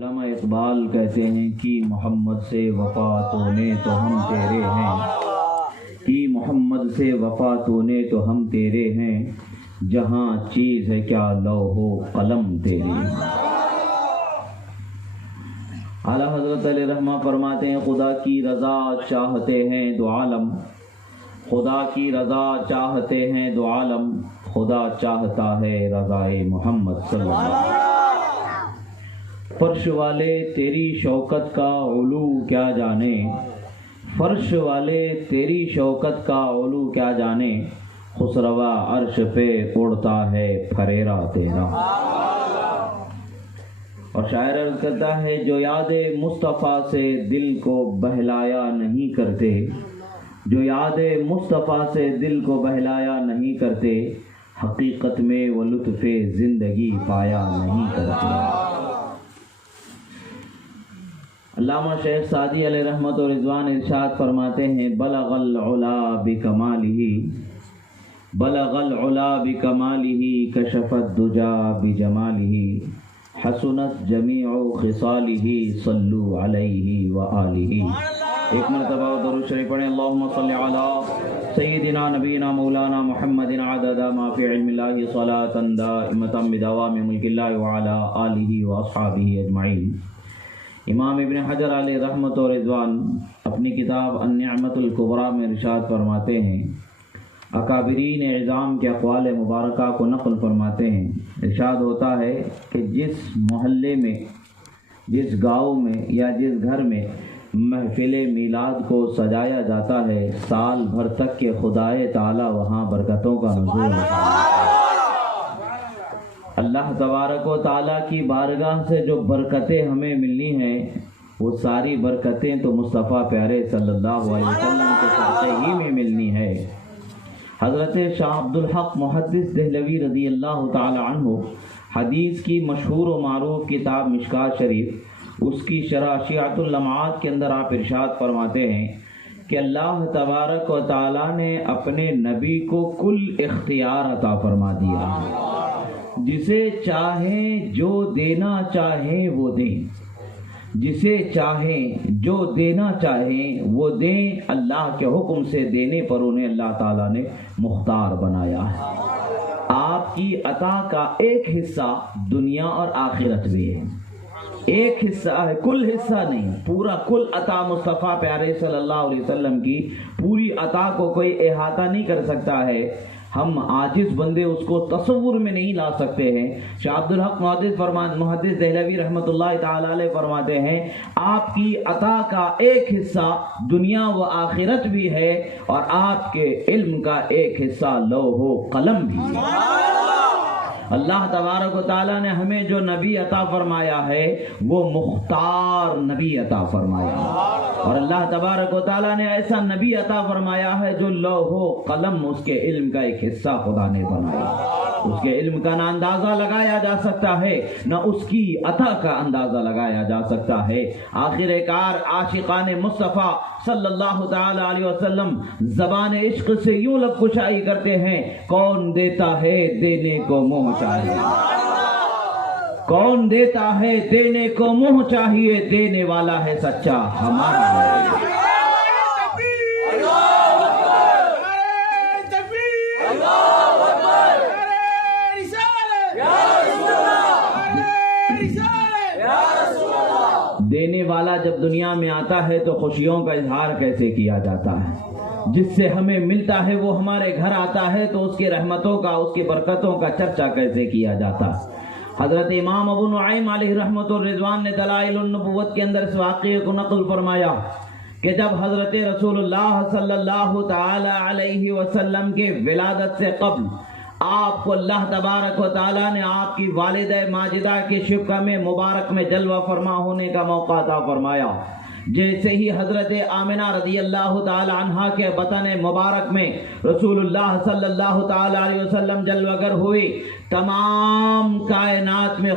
علامہ اقبال کہتے ہیں کہ محمد سے وفا تو نے تو ہم تیرے ہیں، کہ محمد سے وفا تو نے تو ہم تیرے ہیں، جہاں چیز ہے کیا لوح و قلم تیرے ہیں۔ اعلیٰ حضرت علیہ رحمہ فرماتے ہیں خدا کی رضا چاہتے ہیں دو عالم، خدا کی رضا چاہتے ہیں دو عالم، خدا چاہتا ہے رضائے محمد صلی اللہ علیہ وسلم۔ فرش والے تیری شوکت کا علو کیا جانے، فرش والے تیری شوکت کا علو کیا جانے، خسروا عرش پہ اڑتا ہے پھریرا تیرا۔ اور شاعر عرض کرتا ہے جو یاد مصطفیٰ سے دل کو بہلایا نہیں کرتے، جو یاد مصطفیٰ سے دل کو بہلایا نہیں کرتے، حقیقت میں وہ لطف زندگی پایا نہیں کرتے۔ علامہ شیخ سعدی علیہ رحمت و رضوان ارشاد فرماتے ہیں بلغ العلا بکمالہ، بلغ العلا بکمالہ، کشف الدجا بجمالہ، حسنت جمیع خصالہ، صلوا علیہ وآلہ۔ ایک مرتبہ درود شریف پڑھیں، اللہم صلی علی سیدنا نبینا مولانا محمد عدد ما فی علم اللہ صلاۃ دائمۃ بدوام ملک اللہ وعلی آلہ واصحابہ اجمعین۔ امام ابن حجر علیہ رحمت و رضوان اپنی کتاب النعمت الکبریٰ میں ارشاد فرماتے ہیں، اکابرین اعظام کے اقوال مبارکہ کو نقل فرماتے ہیں۔ ارشاد ہوتا ہے کہ جس محلے میں، جس گاؤں میں یا جس گھر میں محفل میلاد کو سجایا جاتا ہے، سال بھر تک کے خدائے تعالی وہاں برکتوں کا نزول ہوتا ہے۔ اللہ تبارک و تعالیٰ کی بارگاہ سے جو برکتیں ہمیں ملنی ہیں، وہ ساری برکتیں تو مصطفیٰ پیارے صلی اللہ علیہ وسلم کے صدقے ہی میں ملنی ہے۔ حضرت شاہ عبدالحق محدث دہلوی رضی اللہ تعالی عنہ حدیث کی مشہور و معروف کتاب مشکوٰۃ شریف، اس کی شرح شیعۃ اللمعات کے اندر آپ ارشاد فرماتے ہیں کہ اللہ تبارک و تعالیٰ نے اپنے نبی کو کل اختیار عطا فرما دیا، جسے چاہیں جو دینا چاہیں وہ دیں، جسے چاہیں جو دینا چاہیں وہ دیں، اللہ کے حکم سے دینے پر انہیں اللہ تعالیٰ نے مختار بنایا ہے۔ آپ کی عطا کا ایک حصہ دنیا اور آخرت بھی ہے، ایک حصہ ہے، کل حصہ نہیں، پورا کل عطا مصطفیٰ پیارے صلی اللہ علیہ وسلم کی پوری عطا کو کوئی احاطہ نہیں کر سکتا ہے، ہم عاجز بندے اس کو تصور میں نہیں لا سکتے ہیں۔ شاہ عبدالحق محدث دہلوی رحمۃ اللہ تعالی علیہ فرماتے ہیں آپ کی عطا کا ایک حصہ دنیا و آخرت بھی ہے، اور آپ کے علم کا ایک حصہ لوح و قلم بھی ہے۔ اللہ تبارک و تعالیٰ نے ہمیں جو نبی عطا فرمایا ہے وہ مختار نبی عطا فرمایا ہے، اور اللہ تبارک و تعالیٰ نے ایسا نبی عطا فرمایا ہے جو لوح و قلم اس کے علم کا ایک حصہ خدا نے بنایا۔ اس کے علم کا نہ اندازہ لگایا جا سکتا ہے، نہ اس کی عطا کا اندازہ لگایا جا سکتا ہے۔ آخر کار عاشقان مصطفیٰ صلی اللہ تعالی علیہ وسلم زبان عشق سے یوں لب کشائی کرتے ہیں، کون دیتا ہے دینے کو منہ چاہیے، کون دیتا ہے دینے کو منہ چاہیے، دینے والا ہے سچا ہمارا ہے۔ دینے والا جب دنیا میں آتا ہے تو خوشیوں کا اظہار کیسے کیا جاتا ہے، جس سے ہمیں ملتا ہے وہ ہمارے گھر آتا ہے تو اس کی رحمتوں کا، اس کی برکتوں کا چرچا کیسے کیا جاتا ہے۔ حضرت امام ابو نعیم علیہ رحمت الرضوان نے دلائل النبوت کے اندر اس واقعے کو نقل فرمایا کہ جب حضرت رسول اللہ صلی اللہ تعالی علیہ وسلم کے ولادت سے قبل آپ کو اللہ تبارک و تعالیٰ نے آپ کی والدہ ماجدہ کے شفقہ میں مبارک میں جلوہ فرما ہونے کا موقع عطا فرمایا، جیسے ہی حضرت آمنہ رضی اللہ تعالی عنہا کے بطن مبارک میں رسول اللہ صلی اللہ تعالی علیہ وسلم جلوہ گر ہوئی، تمام کائنات میں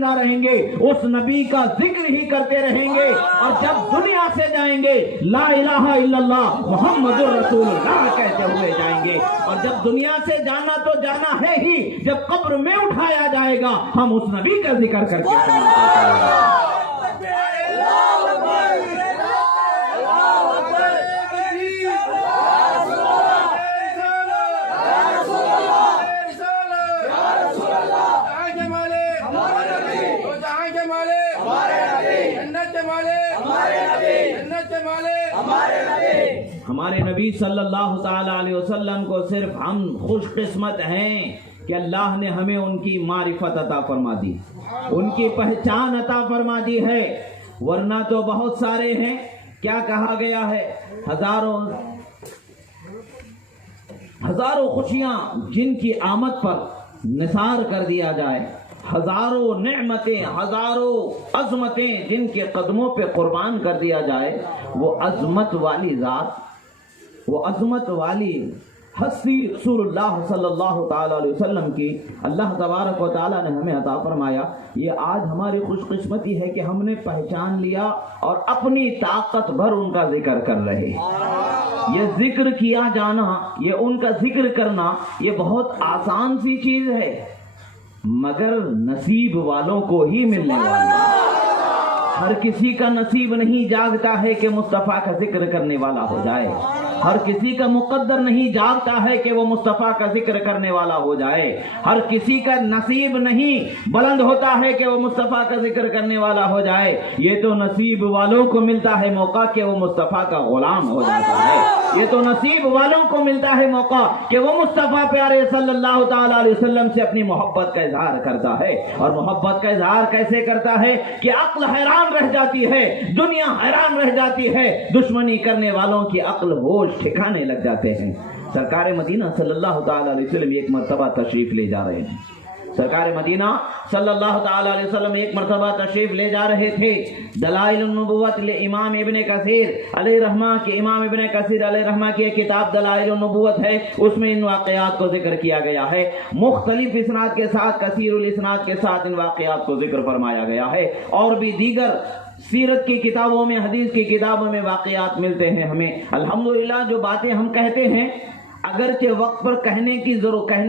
زندہ رہیں گے اس نبی کا ذکر ہی کرتے رہیں گے، اور جب دنیا سے جائیں گے لا الہ الا اللہ محمد الرسول اللہ کہتے ہوئے جائیں گے۔ اور جب دنیا سے جانا تو جانا ہے ہی، جب قبر میں اٹھایا جائے گا ہم اس نبی کا ذکر کر کے ہمارے نبی صلی اللہ تعالی علیہ وسلم کو صرف ہم خوش قسمت ہیں کہ اللہ نے ہمیں ان کی معرفت عطا فرما دی، ان کی پہچان عطا فرما دی ہے، ورنہ تو بہت سارے ہیں۔ کیا کہا گیا ہے؟ ہزاروں خوشیاں جن کی آمد پر نثار کر دیا جائے، ہزاروں نعمتیں، ہزاروں عظمتیں جن کے قدموں پہ قربان کر دیا جائے، وہ عظمت والی ذات، وہ عظمت والی ہستی رسول اللہ صلی اللہ تعالی علیہ وسلم کی اللہ تبارک و تعالی نے ہمیں عطا فرمایا۔ یہ آج ہماری خوش قسمتی ہے کہ ہم نے پہچان لیا اور اپنی طاقت بھر ان کا ذکر کر رہے۔ یہ ذکر کیا جانا، یہ ان کا ذکر کرنا، یہ بہت آسان سی چیز ہے، مگر نصیب والوں کو ہی ملنے والی ہے۔ ہر کسی کا نصیب نہیں جاگتا ہے کہ مصطفیٰ کا ذکر کرنے والا ہو جائے، ہر کسی کا مقدر نہیں جاگتا ہے کہ وہ مصطفیٰ کا ذکر کرنے والا ہو جائے، ہر کسی کا نصیب نہیں بلند ہوتا ہے کہ وہ مصطفیٰ کا ذکر کرنے والا ہو جائے۔ یہ تو نصیب والوں کو ملتا ہے موقع کہ وہ مصطفیٰ کا غلام ہو جاتا ہے، یہ تو نصیب والوں کو ملتا ہے موقع کہ وہ مصطفیٰ پیارے صلی اللہ تعالی علیہ وسلم سے اپنی محبت کا اظہار کرتا ہے۔ اور محبت کا اظہار کیسے کرتا ہے کہ عقل حیران رہ جاتی ہے، دنیا حیران رہ جاتی ہے، دشمنی کرنے والوں کی عقل ہوش ٹھکانے لگ جاتے ہیں۔ سرکار مدینہ صلی اللہ تعالی علیہ وسلم ایک مرتبہ تشریف لے جا رہے ہیں، سرکار مدینہ صلی اللہ تعالی علیہ وسلم ایک مرتبہ تشریف لے جا رہے تھے۔ دلائل النبوت امام ابن کثیر علیہ رحمہ کی، امام ابن کثیر علیہ رحمہ کی ایک کتاب دلائل النبوت ہے، اس میں ان واقعات کو ذکر کیا گیا ہے، مختلف اسناد کے ساتھ، کثیر الاسناد کے ساتھ ان واقعات کو ذکر فرمایا گیا ہے۔ اور بھی دیگر سیرت کی کتابوں میں، حدیث کی کتابوں میں واقعات ملتے ہیں ہمیں۔ الحمدللہ جو باتیں ہم کہتے ہیں، اگرچہ وقت پر کہنے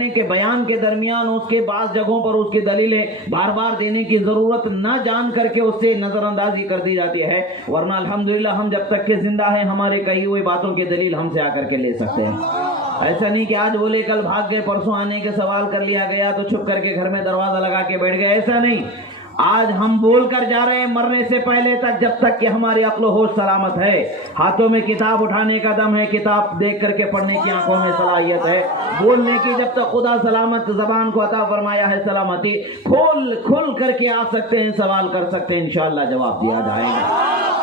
کے بیان کے درمیان اس کے بعض جگہوں پر اس کی دلیلیں بار بار دینے کی ضرورت نہ جان کر کے اس سے نظر اندازی کر دی جاتی ہے، ورنہ الحمدللہ ہم جب تک کہ زندہ ہیں ہمارے کہی ہوئی باتوں کی دلیل ہم سے آ کر کے لے سکتے ہیں۔ ایسا نہیں کہ آج بولے کل بھاگ گئے، پرسوں آنے کے سوال کر لیا گیا تو چھپ کر کے گھر میں دروازہ لگا کے بیٹھ گئے، ایسا نہیں۔ آج ہم بول کر جا رہے ہیں مرنے سے پہلے تک، جب تک کہ ہماری عقل و ہوش سلامت ہے، ہاتھوں میں کتاب اٹھانے کا دم ہے، کتاب دیکھ کر کے پڑھنے کی آنکھوں میں صلاحیت ہے، بولنے کی جب تک خدا سلامت زبان کو عطا فرمایا ہے سلامتی، کھل کر کے آ سکتے ہیں، سوال کر سکتے ہیں، انشاءاللہ جواب دیا جائے گا۔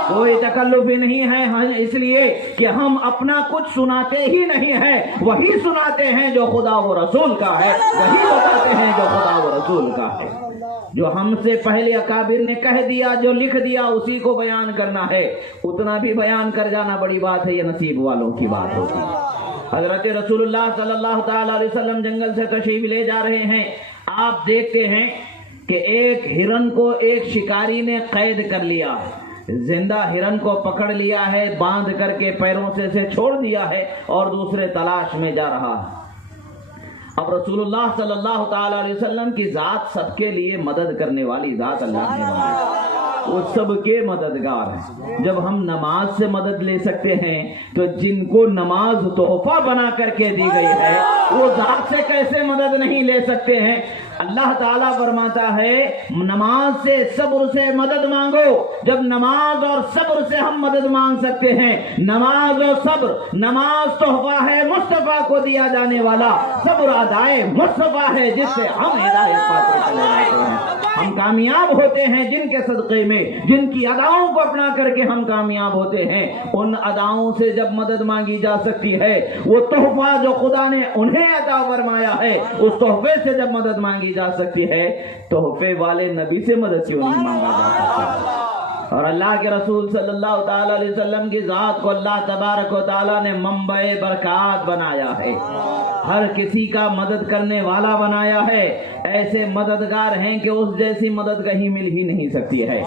کوئی تکلف ہی نہیں ہے، اس لیے کہ ہم اپنا کچھ سناتے ہی نہیں ہے، وہی سناتے ہیں جو خدا و رسول کا ہے، وہی بتاتے ہیں جو خدا و رسول کا ہے۔ جو ہم سے پہلے اکابر نے کہہ دیا، جو لکھ دیا، اسی کو بیان کرنا ہے، اتنا بھی بیان کر جانا بڑی بات ہے، یہ نصیب والوں کی بات ہوتی ہے۔ حضرت رسول اللہ صلی اللہ تعالی علیہ وسلم جنگل سے تشریف لے جا رہے ہیں، آپ دیکھتے ہیں کہ ایک ہرن کو ایک شکاری نے قید کر لیا، زندہ ہرن کو پکڑ لیا ہے، باندھ کر کے پیروں سے چھوڑ دیا ہے اور دوسرے تلاش میں جا رہا ہے۔ اب رسول اللہ صلی اللہ تعالی علیہ وسلم کی ذات سب کے لیے مدد کرنے والی ذات اللہ نے بنائی، وہ سب کے مددگار ہیں۔ جب ہم نماز سے مدد لے سکتے ہیں تو جن کو نماز تحفہ بنا کر کے دی گئی ہے وہ ذات سے کیسے مدد نہیں لے سکتے ہیں؟ اللہ تعالیٰ فرماتا ہے نماز سے، صبر سے مدد مانگو۔ جب نماز اور صبر سے ہم مدد مانگ سکتے ہیں، نماز اور صبر، نماز تحفہ ہے مصطفیٰ کو دیا جانے والا، صبر ادائے مصطفیٰ ہے جس سے ہم ہدایت پاتے چلے جاتے ہیں۔ ہم کامیاب ہوتے ہیں جن کے صدقے میں، جن کی اداؤں کو اپنا کر کے ہم کامیاب ہوتے ہیں۔ ان اداؤں سے جب مدد مانگی جا سکتی ہے، وہ تحفہ جو خدا نے انہیں عطا فرمایا ہے، اس تحفے سے جب مدد مانگی جا سکتی ہے، تحفے والے نبی سے مدد کیوں نہیں مانگا جا سکتا؟ اور اللہ کے رسول صلی اللہ تعالی علیہ وسلم کی ذات کو اللہ تبارک و تعالی نے منبع برکات بنایا ہے۔ ہر کسی کا مدد کرنے والا بنایا ہے. ایسے مددگار ہیں کہ اس جیسی مدد کہیں مل ہی نہیں سکتی ہے.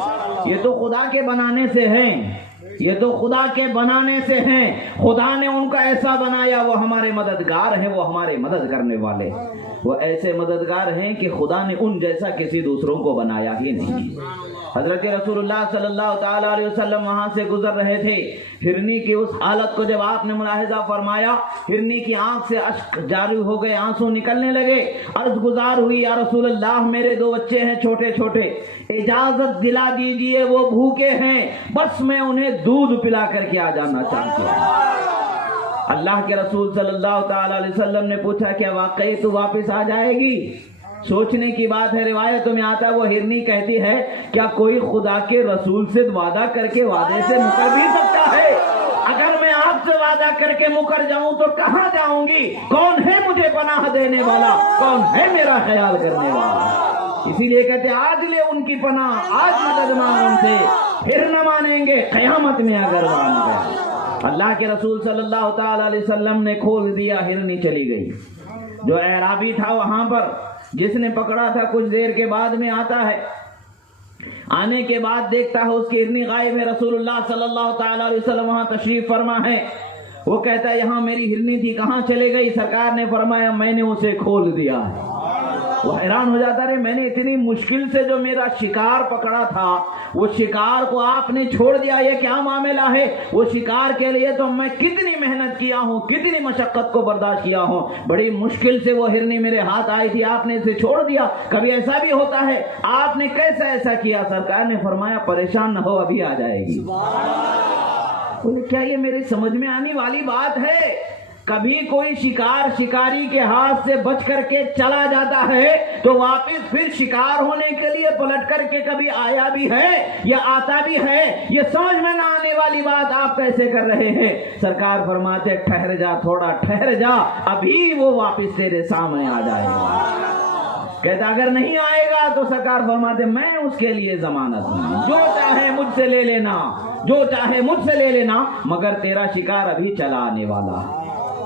یہ تو خدا کے بنانے سے ہیں، یہ تو خدا کے بنانے سے ہیں. خدا نے ان کو ایسا بنایا، وہ ہمارے مددگار ہیں، وہ ہمارے مدد کرنے والے. وہ ایسے مددگار ہیں کہ خدا نے ان جیسا کسی دوسروں کو بنایا ہی نہیں. حضرت رسول اللہ صلی اللہ تعالی علیہ وسلم وہاں سے گزر رہے تھے. ہرنی کی اس حالت کو جب آپ نے ملاحظہ فرمایا، ہرنی کی آنکھ سے اشک جاری ہو گئے، آنسو نکلنے لگے. عرض گزار ہوئی، یا رسول اللہ میرے 2 بچے ہیں چھوٹے چھوٹے، اجازت دلا دیجئے، وہ بھوکے ہیں، بس میں انہیں دودھ پلا کر کے آ جانا چاہتی ہوں. اللہ کے رسول صلی اللہ تعالی علیہ وسلم نے پوچھا کیا واقعی تو واپس آ جائے گی؟ سوچنے کی بات ہے. روایتوں میں آتا ہے وہ ہرنی کہتی ہے کیا کوئی خدا کے رسول سے وعدہ کر کے وعدے سے مکر بھی سکتا ہے؟ اگر میں آپ سے وعدہ کر کے مکر جاؤں تو کہاں جاؤں گی؟ کون ہے مجھے پناہ دینے والا؟ کون ہے میرا خیال کرنے والا؟ اسی لیے کہتے ہیں آج لے ان کی پناہ، آج مدد مانگ ان سے، پھر نہ مانیں گے قیامت میں اگر مان گئے. اللہ کے رسول صلی اللہ تعالی علیہ وسلم نے کھول دیا، ہرنی چلی گئی. جو اعرابی تھا وہاں پر، جس نے پکڑا تھا، کچھ دیر کے بعد میں آتا ہے. آنے کے بعد دیکھتا ہے اس کی ہرنی غائب ہے. رسول اللہ صلی اللہ تعالی علیہ وسلم وہاں تشریف فرما ہے. وہ کہتا ہے یہاں میری ہرنی تھی، کہاں چلے گئی؟ سرکار نے فرمایا میں نے اسے کھول دیا ہے. وہ حیران ہو جاتا رہے، میں نے اتنی مشکل سے جو میرا شکار پکڑا تھا وہ شکار کو آپ نے چھوڑ دیا، یہ کیا معاملہ ہے؟ وہ شکار کے لیے تو میں کتنی محنت کیا ہوں، کتنی مشقت کو برداشت کیا ہوں، بڑی مشکل سے وہ ہرنی میرے ہاتھ آئی تھی، آپ نے اسے چھوڑ دیا. کبھی ایسا بھی ہوتا ہے، آپ نے کیسا ایسا کیا؟ سرکار نے فرمایا پریشان نہ ہو، ابھی آ جائے گی. بولے کیا یہ میری سمجھ میں آنے والی بات ہے؟ کبھی کوئی شکار شکاری کے ہاتھ سے بچ کر کے چلا جاتا ہے تو واپس پھر شکار ہونے کے لیے پلٹ کر کے کبھی آیا بھی ہے یا آتا بھی ہے؟ یہ سمجھ میں نہ آنے والی بات آپ کیسے کر رہے ہیں؟ سرکار فرماتے ٹھہر جا، تھوڑا ٹھہر جا، ابھی وہ واپس تیرے سامنے آ جائے گا. کہتا اگر نہیں آئے گا تو سرکار فرماتے میں اس کے لیے ضمانت ہوں، جو چاہے مجھ سے لے لینا، جو چاہے مجھ سے لے لینا، مگر تیرا شکار ابھی چلا آنے والا ہے.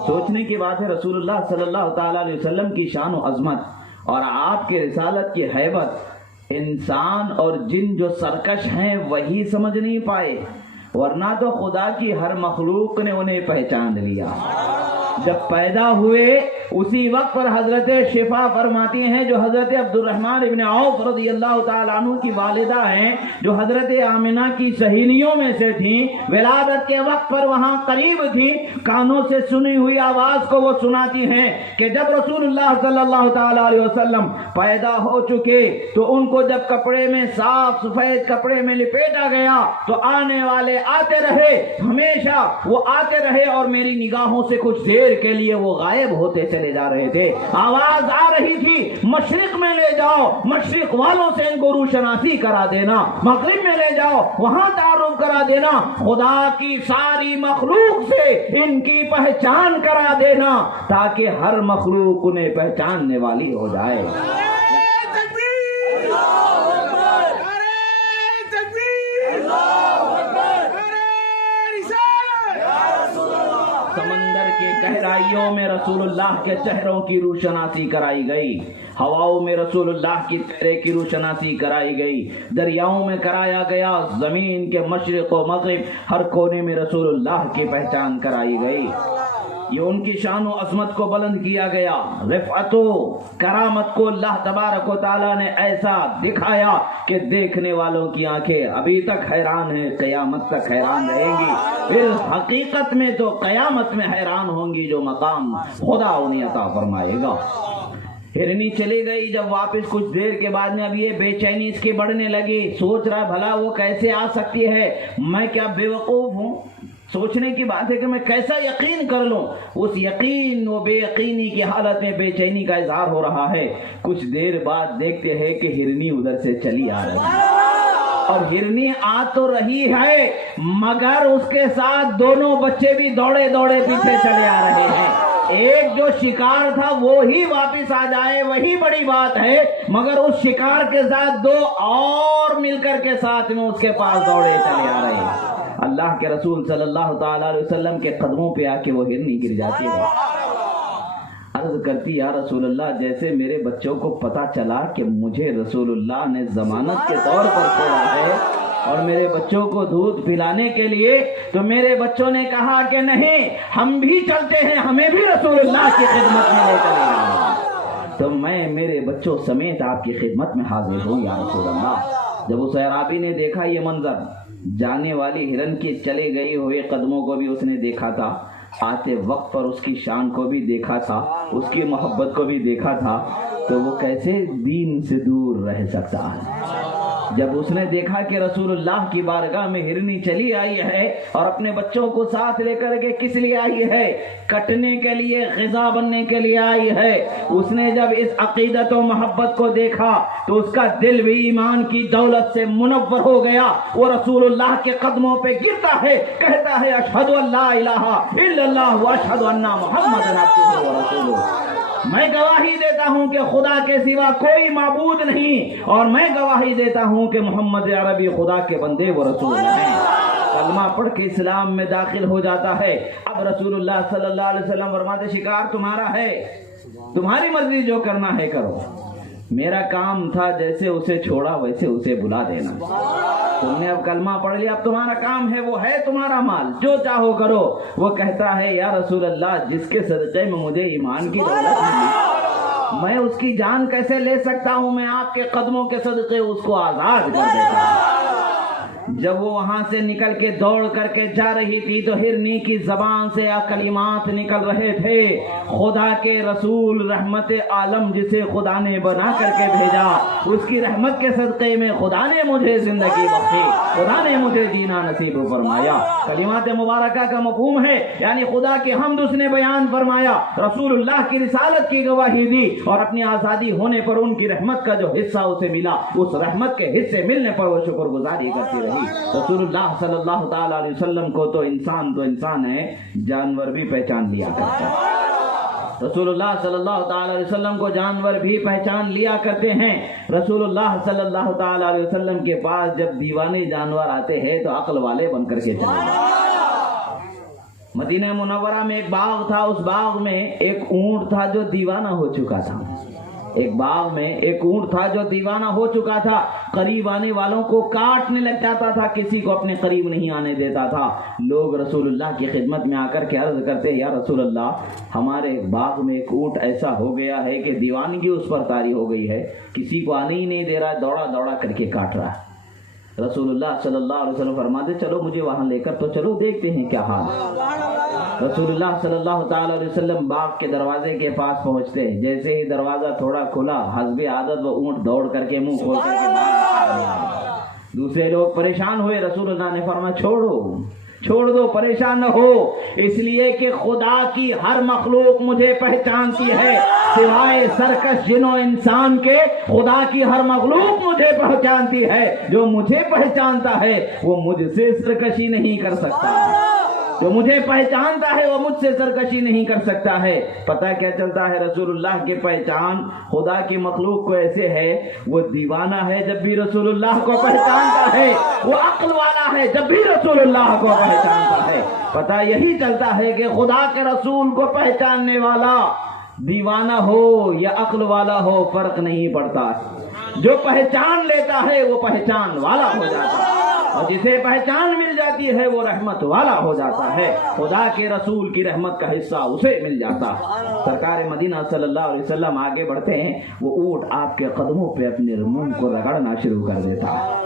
سوچنے کی بات ہے، رسول اللہ صلی اللہ تعالی علیہ وسلم کی شان و عظمت اور آپ کے رسالت کی ہیبت انسان اور جن جو سرکش ہیں وہی سمجھ نہیں پائے، ورنہ تو خدا کی ہر مخلوق نے انہیں پہچان لیا. جب پیدا ہوئے اسی وقت پر حضرت شفا فرماتی ہیں جو حضرت عبد الرحمن ابن عوف رضی اللہ تعالیٰ عنہ کی والدہ ہیں، جو حضرت آمنہ کی سہیلیوں میں سے تھیں، ولادت کے وقت پر وہاں قریب تھیں، کانوں سے سنی ہوئی آواز کو وہ سناتی ہیں کہ جب رسول اللہ صلی اللہ تعالیٰ علیہ وسلم پیدا ہو چکے تو ان کو جب کپڑے میں، صاف سفید کپڑے میں لپیٹا گیا تو آنے والے آتے رہے، ہمیشہ وہ آتے رہے اور میری نگاہوں سے کچھ دیر کے لیے وہ غائب ہوتے چلے جا رہے تھے. آواز آ رہی تھی مشرق میں لے جاؤ، مشرق والوں سے ان کو روشناسی کرا دینا، مغرب میں لے جاؤ وہاں تعارف کرا دینا، خدا کی ساری مخلوق سے ان کی پہچان کرا دینا تاکہ ہر مخلوق انہیں پہچاننے والی ہو جائے. گہرائیوں میں رسول اللہ کے چہروں کی روشناسی کرائی گئی، ہواؤں میں رسول اللہ کی چہرے کی روشناسی کرائی گئی، دریاؤں میں کرایا گیا، زمین کے مشرق و مغرب ہر کونے میں رسول اللہ کی پہچان کرائی گئی. یہ ان کی شان و عظمت کو بلند کیا گیا، رفعت و کرامت کو اللہ تبارک و تعالیٰ نے ایسا دکھایا کہ دیکھنے والوں کی آنکھیں ابھی تک حیران ہیں، قیامت تک حیران رہیں گی، پھر حقیقت میں تو قیامت میں حیران ہوں گی جو مقام خدا انہیں عطا فرمائے گا. ہرنی چلی گئی. جب واپس کچھ دیر کے بعد میں اب یہ بے چینی اس کی بڑھنے لگی، سوچ رہا بھلا وہ کیسے آ سکتی ہے، میں کیا بے وقوف ہوں؟ سوچنے کی بات ہے کہ میں کیسا یقین کر لوں. اس یقین و بے یقینی کی حالت میں بے چینی کا اظہار ہو رہا ہے. کچھ دیر بعد دیکھتے ہیں کہ ہرنی ادھر سے چلی آ رہی ہے، اور ہرنی آ تو رہی ہے مگر اس کے ساتھ دونوں بچے بھی دوڑے دوڑے پیچھے چلے آ رہے ہیں. ایک جو شکار تھا وہی واپس آ جائے وہی بڑی بات ہے، مگر اس شکار کے ساتھ 2 اور مل کر کے ساتھ میں اس کے پاس دوڑے چلے آ رہے ہیں. اللہ کے رسول صلی اللہ تعالی علیہ وسلم کے قدموں پہ آ کے وہ ہرنی گر جاتی ہے. عرض کرتی یا رسول اللہ جیسے میرے بچوں کو پتا چلا کہ مجھے رسول اللہ نے ضمانت کے طور پر چھوڑا ہے اور میرے بچوں کو دودھ پلانے کے لیے، تو میرے بچوں نے کہا کہ نہیں، ہم بھی چلتے ہیں، ہمیں بھی رسول اللہ کی خدمت میں لے کر آئیں۔ تو میں میرے بچوں سمیت آپ کی خدمت میں حاضر ہوں یا رسول اللہ۔ جب اس اعرابی نے دیکھا یہ منظر، جانے والی ہرن کے چلے گئے ہوئے قدموں کو بھی اس نے دیکھا تھا، آتے وقت پر اس کی شان کو بھی دیکھا تھا، اس کی محبت کو بھی دیکھا تھا، تو وہ کیسے دین سے دور رہ سکتا ہے؟ جب اس نے دیکھا کہ رسول اللہ کی بارگاہ میں ہرنی چلی آئی ہے اور اپنے بچوں کو ساتھ لے کر کے کس لیے آئی ہے؟ کٹنے کے لیے، غذا بننے کے لیے آئی ہے۔ اس نے جب اس عقیدت و محبت کو دیکھا تو اس کا دل بھی ایمان کی دولت سے منور ہو گیا۔ وہ رسول اللہ کے قدموں پہ گرتا ہے، کہتا ہے اشہد ان لا الہ الا اللہ واشہد ان محمد عبدہ ورسولہ۔ میں گواہی دیتا ہوں کہ خدا کے سوا کوئی معبود نہیں، اور میں گواہی دیتا ہوں کہ محمد عربی خدا کے بندے و رسول ہیں۔ کلمہ پڑھ کے اسلام میں داخل ہو جاتا ہے۔ اب رسول اللہ صلی اللہ علیہ وسلم فرماتے شکار تمہارا ہے، تمہاری مرضی جو کرنا ہے کرو، میرا کام تھا جیسے اسے چھوڑا ویسے اسے بلا دینا۔ تم نے اب کلمہ پڑھ لیا، اب تمہارا کام ہے، وہ ہے تمہارا مال، جو چاہو کرو۔ وہ کہتا ہے یا رسول اللہ جس کے صدقے میں مجھے ایمان کی دولت ملی، میں اس کی جان کیسے لے سکتا ہوں؟ میں آپ کے قدموں کے صدقے اس کو آزاد کر دیتا ہوں۔ جب وہ وہاں سے نکل کے دوڑ کر کے جا رہی تھی تو ہرنی کی زبان سے کلمات نکل رہے تھے، خدا کے رسول رحمت عالم جسے خدا نے بنا کر کے بھیجا، اس کی رحمت کے صدقے میں خدا نے مجھے زندگی بخشی، خدا نے مجھے جینا نصیب فرمایا۔ کلمات مبارکہ کا مفہوم ہے یعنی خدا کی حمد اس نے بیان فرمایا، رسول اللہ کی رسالت کی گواہی دی، اور اپنی آزادی ہونے پر ان کی رحمت کا جو حصہ اسے ملا، اس رحمت کے حصے ملنے پر وہ شکر گزاری کرتی رہی۔ رسول اللہ صلی اللہ تعالی علیہ وسلم کو تو انسان ہے، جانور بھی پہچان لیا کرتا ہے۔ رسول اللہ صلی اللہ تعالی علیہ وسلم کو جانور بھی پہچان لیا کرتے ہیں۔ رسول اللہ صلی اللہ تعالی علیہ وسلم کے پاس جب دیوانے جانور آتے ہیں تو عقل والے بن کر کے چلے جاتے۔ مدینہ منورہ میں ایک باغ تھا، اس باغ میں ایک اونٹ تھا جو دیوانہ ہو چکا تھا۔ ایک باغ میں ایک اونٹ تھا جو دیوانہ ہو چکا تھا، قریب آنے والوں کو کاٹنے لگ جاتا تھا، کسی کو اپنے قریب نہیں آنے دیتا تھا۔ لوگ رسول اللہ کی خدمت میں آ کر کے عرض کرتے یا رسول اللہ ہمارے باغ میں ایک اونٹ ایسا ہو گیا ہے کہ دیوانگی اس پر طاری ہو گئی ہے، کسی کو آنے ہی نہیں دے رہا، دوڑا دوڑا کر کے کاٹ رہا ہے۔ رسول اللہ صلی اللہ علیہ وسلم فرماتے چلو مجھے وہاں لے کر تو چلو، دیکھتے ہیں کیا حال ہے۔ رسول اللہ صلی اللہ تعالی علیہ وسلم باغ کے دروازے کے پاس پہنچتے، جیسے ہی دروازہ تھوڑا کھلا، حسب عادت وہ اونٹ دوڑ کر کے منہ کھول کر کے باہر۔ دوسرے لوگ پریشان ہوئے، رسول اللہ نے فرمایا چھوڑ دو، پریشان نہ ہو، اس لیے کہ خدا کی ہر مخلوق مجھے پہچانتی ہے، سوائے سرکش جن و انسان کے خدا کی ہر مخلوق مجھے پہچانتی ہے۔ جو مجھے پہچانتا ہے وہ مجھ سے سرکشی نہیں کر سکتا، جو مجھے پہچانتا ہے وہ مجھ سے سرکشی نہیں کر سکتا ہے۔ پتہ کیا چلتا ہے رسول اللہ کی پہچان خدا کی مخلوق کو ایسے ہے، وہ دیوانہ ہے جب بھی رسول اللہ کو پہچانتا ہے، وہ عقل والا ہے جب بھی رسول اللہ کو پہچانتا ہے۔ پتہ یہی چلتا ہے کہ خدا کے رسول کو پہچاننے والا دیوانہ ہو یا عقل والا ہو فرق نہیں پڑتا، جو پہچان لیتا ہے وہ پہچان والا ہو جاتا ہے، اور جسے پہچان مل جاتی ہے وہ رحمت والا ہو جاتا ہے، خدا کے رسول کی رحمت کا حصہ اسے مل جاتا ہے۔ سرکار مدینہ صلی اللہ علیہ وسلم آگے بڑھتے ہیں، وہ اونٹ آپ کے قدموں پہ اپنے منہ کو رگڑنا شروع کر دیتا ہے۔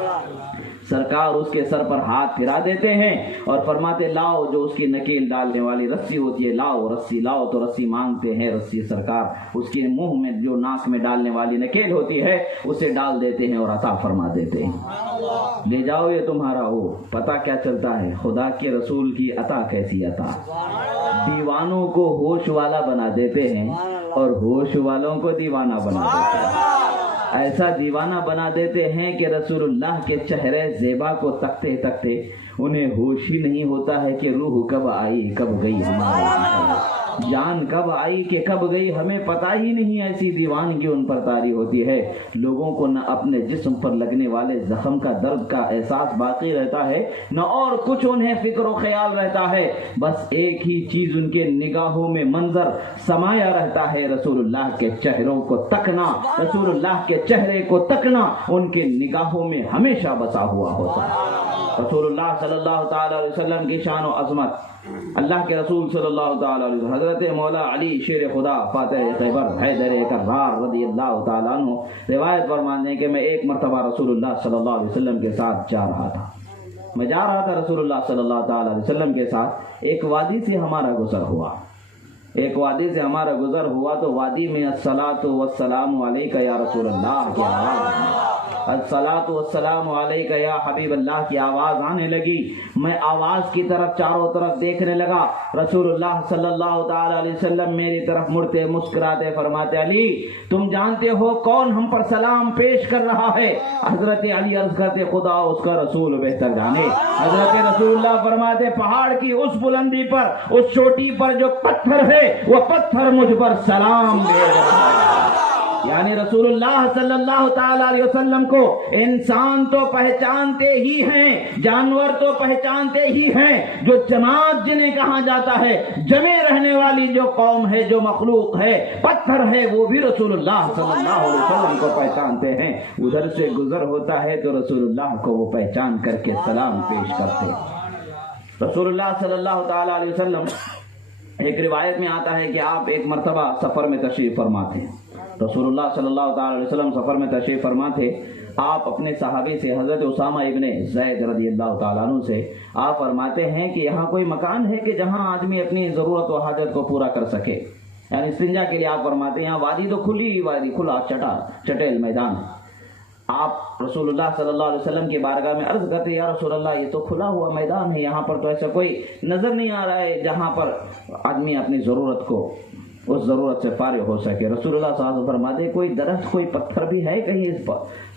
سرکار اس کے سر پر ہاتھ پھرا دیتے ہیں اور فرماتے لاؤ جو اس کی نکیل ڈالنے والی رسی ہوتی ہے، لاؤ رسی لاؤ، تو رسی مانگتے ہیں، رسی سرکار اس کے منہ میں جو ناک میں ڈالنے والی نکیل ہوتی ہے اسے ڈال دیتے ہیں اور عطا فرما دیتے ہیں، لے جاؤ یہ تمہارا ہو۔ پتہ کیا چلتا ہے خدا کے رسول کی عطا کیسی عطا، دیوانوں کو ہوش والا بنا دیتے ہیں اور ہوش والوں کو دیوانہ بنا دیتے ہیں۔ ایسا دیوانہ بنا دیتے ہیں کہ رسول اللہ کے چہرے زیبا کو تکتے تکتے انہیں ہوش ہی نہیں ہوتا ہے کہ روح کب آئی کب گئی ہمارے۔ جان کب آئی کہ کب گئی ہمیں پتہ ہی نہیں، ایسی دیوانگی ان پر طاری ہوتی ہے۔ لوگوں کو نہ اپنے جسم پر لگنے والے زخم کا درد کا احساس باقی رہتا ہے، نہ اور کچھ انہیں فکر و خیال رہتا ہے، بس ایک ہی چیز ان کے نگاہوں میں منظر سمایا رہتا ہے، رسول اللہ کے چہروں کو تکنا، رسول اللہ کے چہرے کو تکنا ان کے نگاہوں میں ہمیشہ بسا ہوا ہوتا ہے۔ رسول اللہ صلی اللہ تعالی علیہ وسلم کی شان و عظمت، اللہ کے رسول صلی اللہ تعالی علیہ وسلم، حضرت مولا علی شیر خدا فاتح خیبر حیدر کرار رضی اللہ تعالیٰ عنہ روایت فرماتے ہیں کہ میں ایک مرتبہ رسول اللہ صلی اللہ علیہ وسلم کے ساتھ جا رہا تھا، میں جا رہا تھا رسول اللہ صلی اللہ تعالی علیہ وسلم کے ساتھ، ایک وادی سے ہمارا گزر ہوا، ایک وادی سے ہمارا گزر ہوا تو وادی میں الصلاۃ والسلام علیک یا رسول اللہ کی آواز، الصلاۃ والسلام علیک یا حبیب اللہ کی آواز آنے لگی۔ میں آواز کی طرف چاروں طرف دیکھنے لگا، رسول اللہ صلی اللہ تعالی علیہ وسلم میری طرف مڑتے مسکراتے فرماتے علی تم جانتے ہو کون ہم پر سلام پیش کر رہا ہے؟ حضرت علی عرض کرتے خدا اس کا رسول بہتر جانے۔ حضرت رسول اللہ فرماتے پہاڑ کی اس بلندی پر، اس چوٹی پر جو پتھر ہے وہ پتھر مجھ پر سلام دے رہا ہے۔ یعنی رسول اللہ صلی اللہ تعالی علیہ وسلم کو انسان تو پہچانتے ہی ہیں، جانور تو پہچانتے ہی ہیں، جو جماعت جنہیں کہا جاتا ہے، جمے رہنے والی جو قوم ہے، جو مخلوق ہے، پتھر ہے، وہ بھی رسول اللہ صلی اللہ علیہ وسلم کو پہچانتے ہیں۔ ادھر سے گزر ہوتا ہے تو رسول اللہ کو وہ پہچان کر کے سلام پیش کرتے ہیں۔ رسول اللہ صلی اللہ تعالی علیہ وسلم، ایک روایت میں آتا ہے کہ آپ ایک مرتبہ سفر میں تشریف فرما تھے، رسول اللہ صلی اللہ تعالی علیہ وسلم سفر میں تشریف فرما تھے، آپ اپنے صحابی سے حضرت اسامہ ابن زید رضی اللہ تعالیٰ عنہ سے آپ فرماتے ہیں کہ یہاں کوئی مکان ہے کہ جہاں آدمی اپنی ضرورت و حاجت کو پورا کر سکے، یعنی استنجا کے لیے آپ فرماتے ہیں یہاں وادی تو کھلی وادی، کھلا چٹیل میدان۔ آپ رسول اللہ صلی اللہ علیہ وسلم کی بارگاہ میں عرض کرتے یا رسول اللہ یہ تو کھلا ہوا میدان ہے، یہاں پر تو ایسا کوئی نظر نہیں آ رہا ہے جہاں پر آدمی اپنی ضرورت کو، اس ضرورت سے فارغ ہو سکے۔ رسول اللہ صلی اللہ علیہ وسلم فرماتے کوئی درخت کوئی پتھر بھی ہے کہیں اس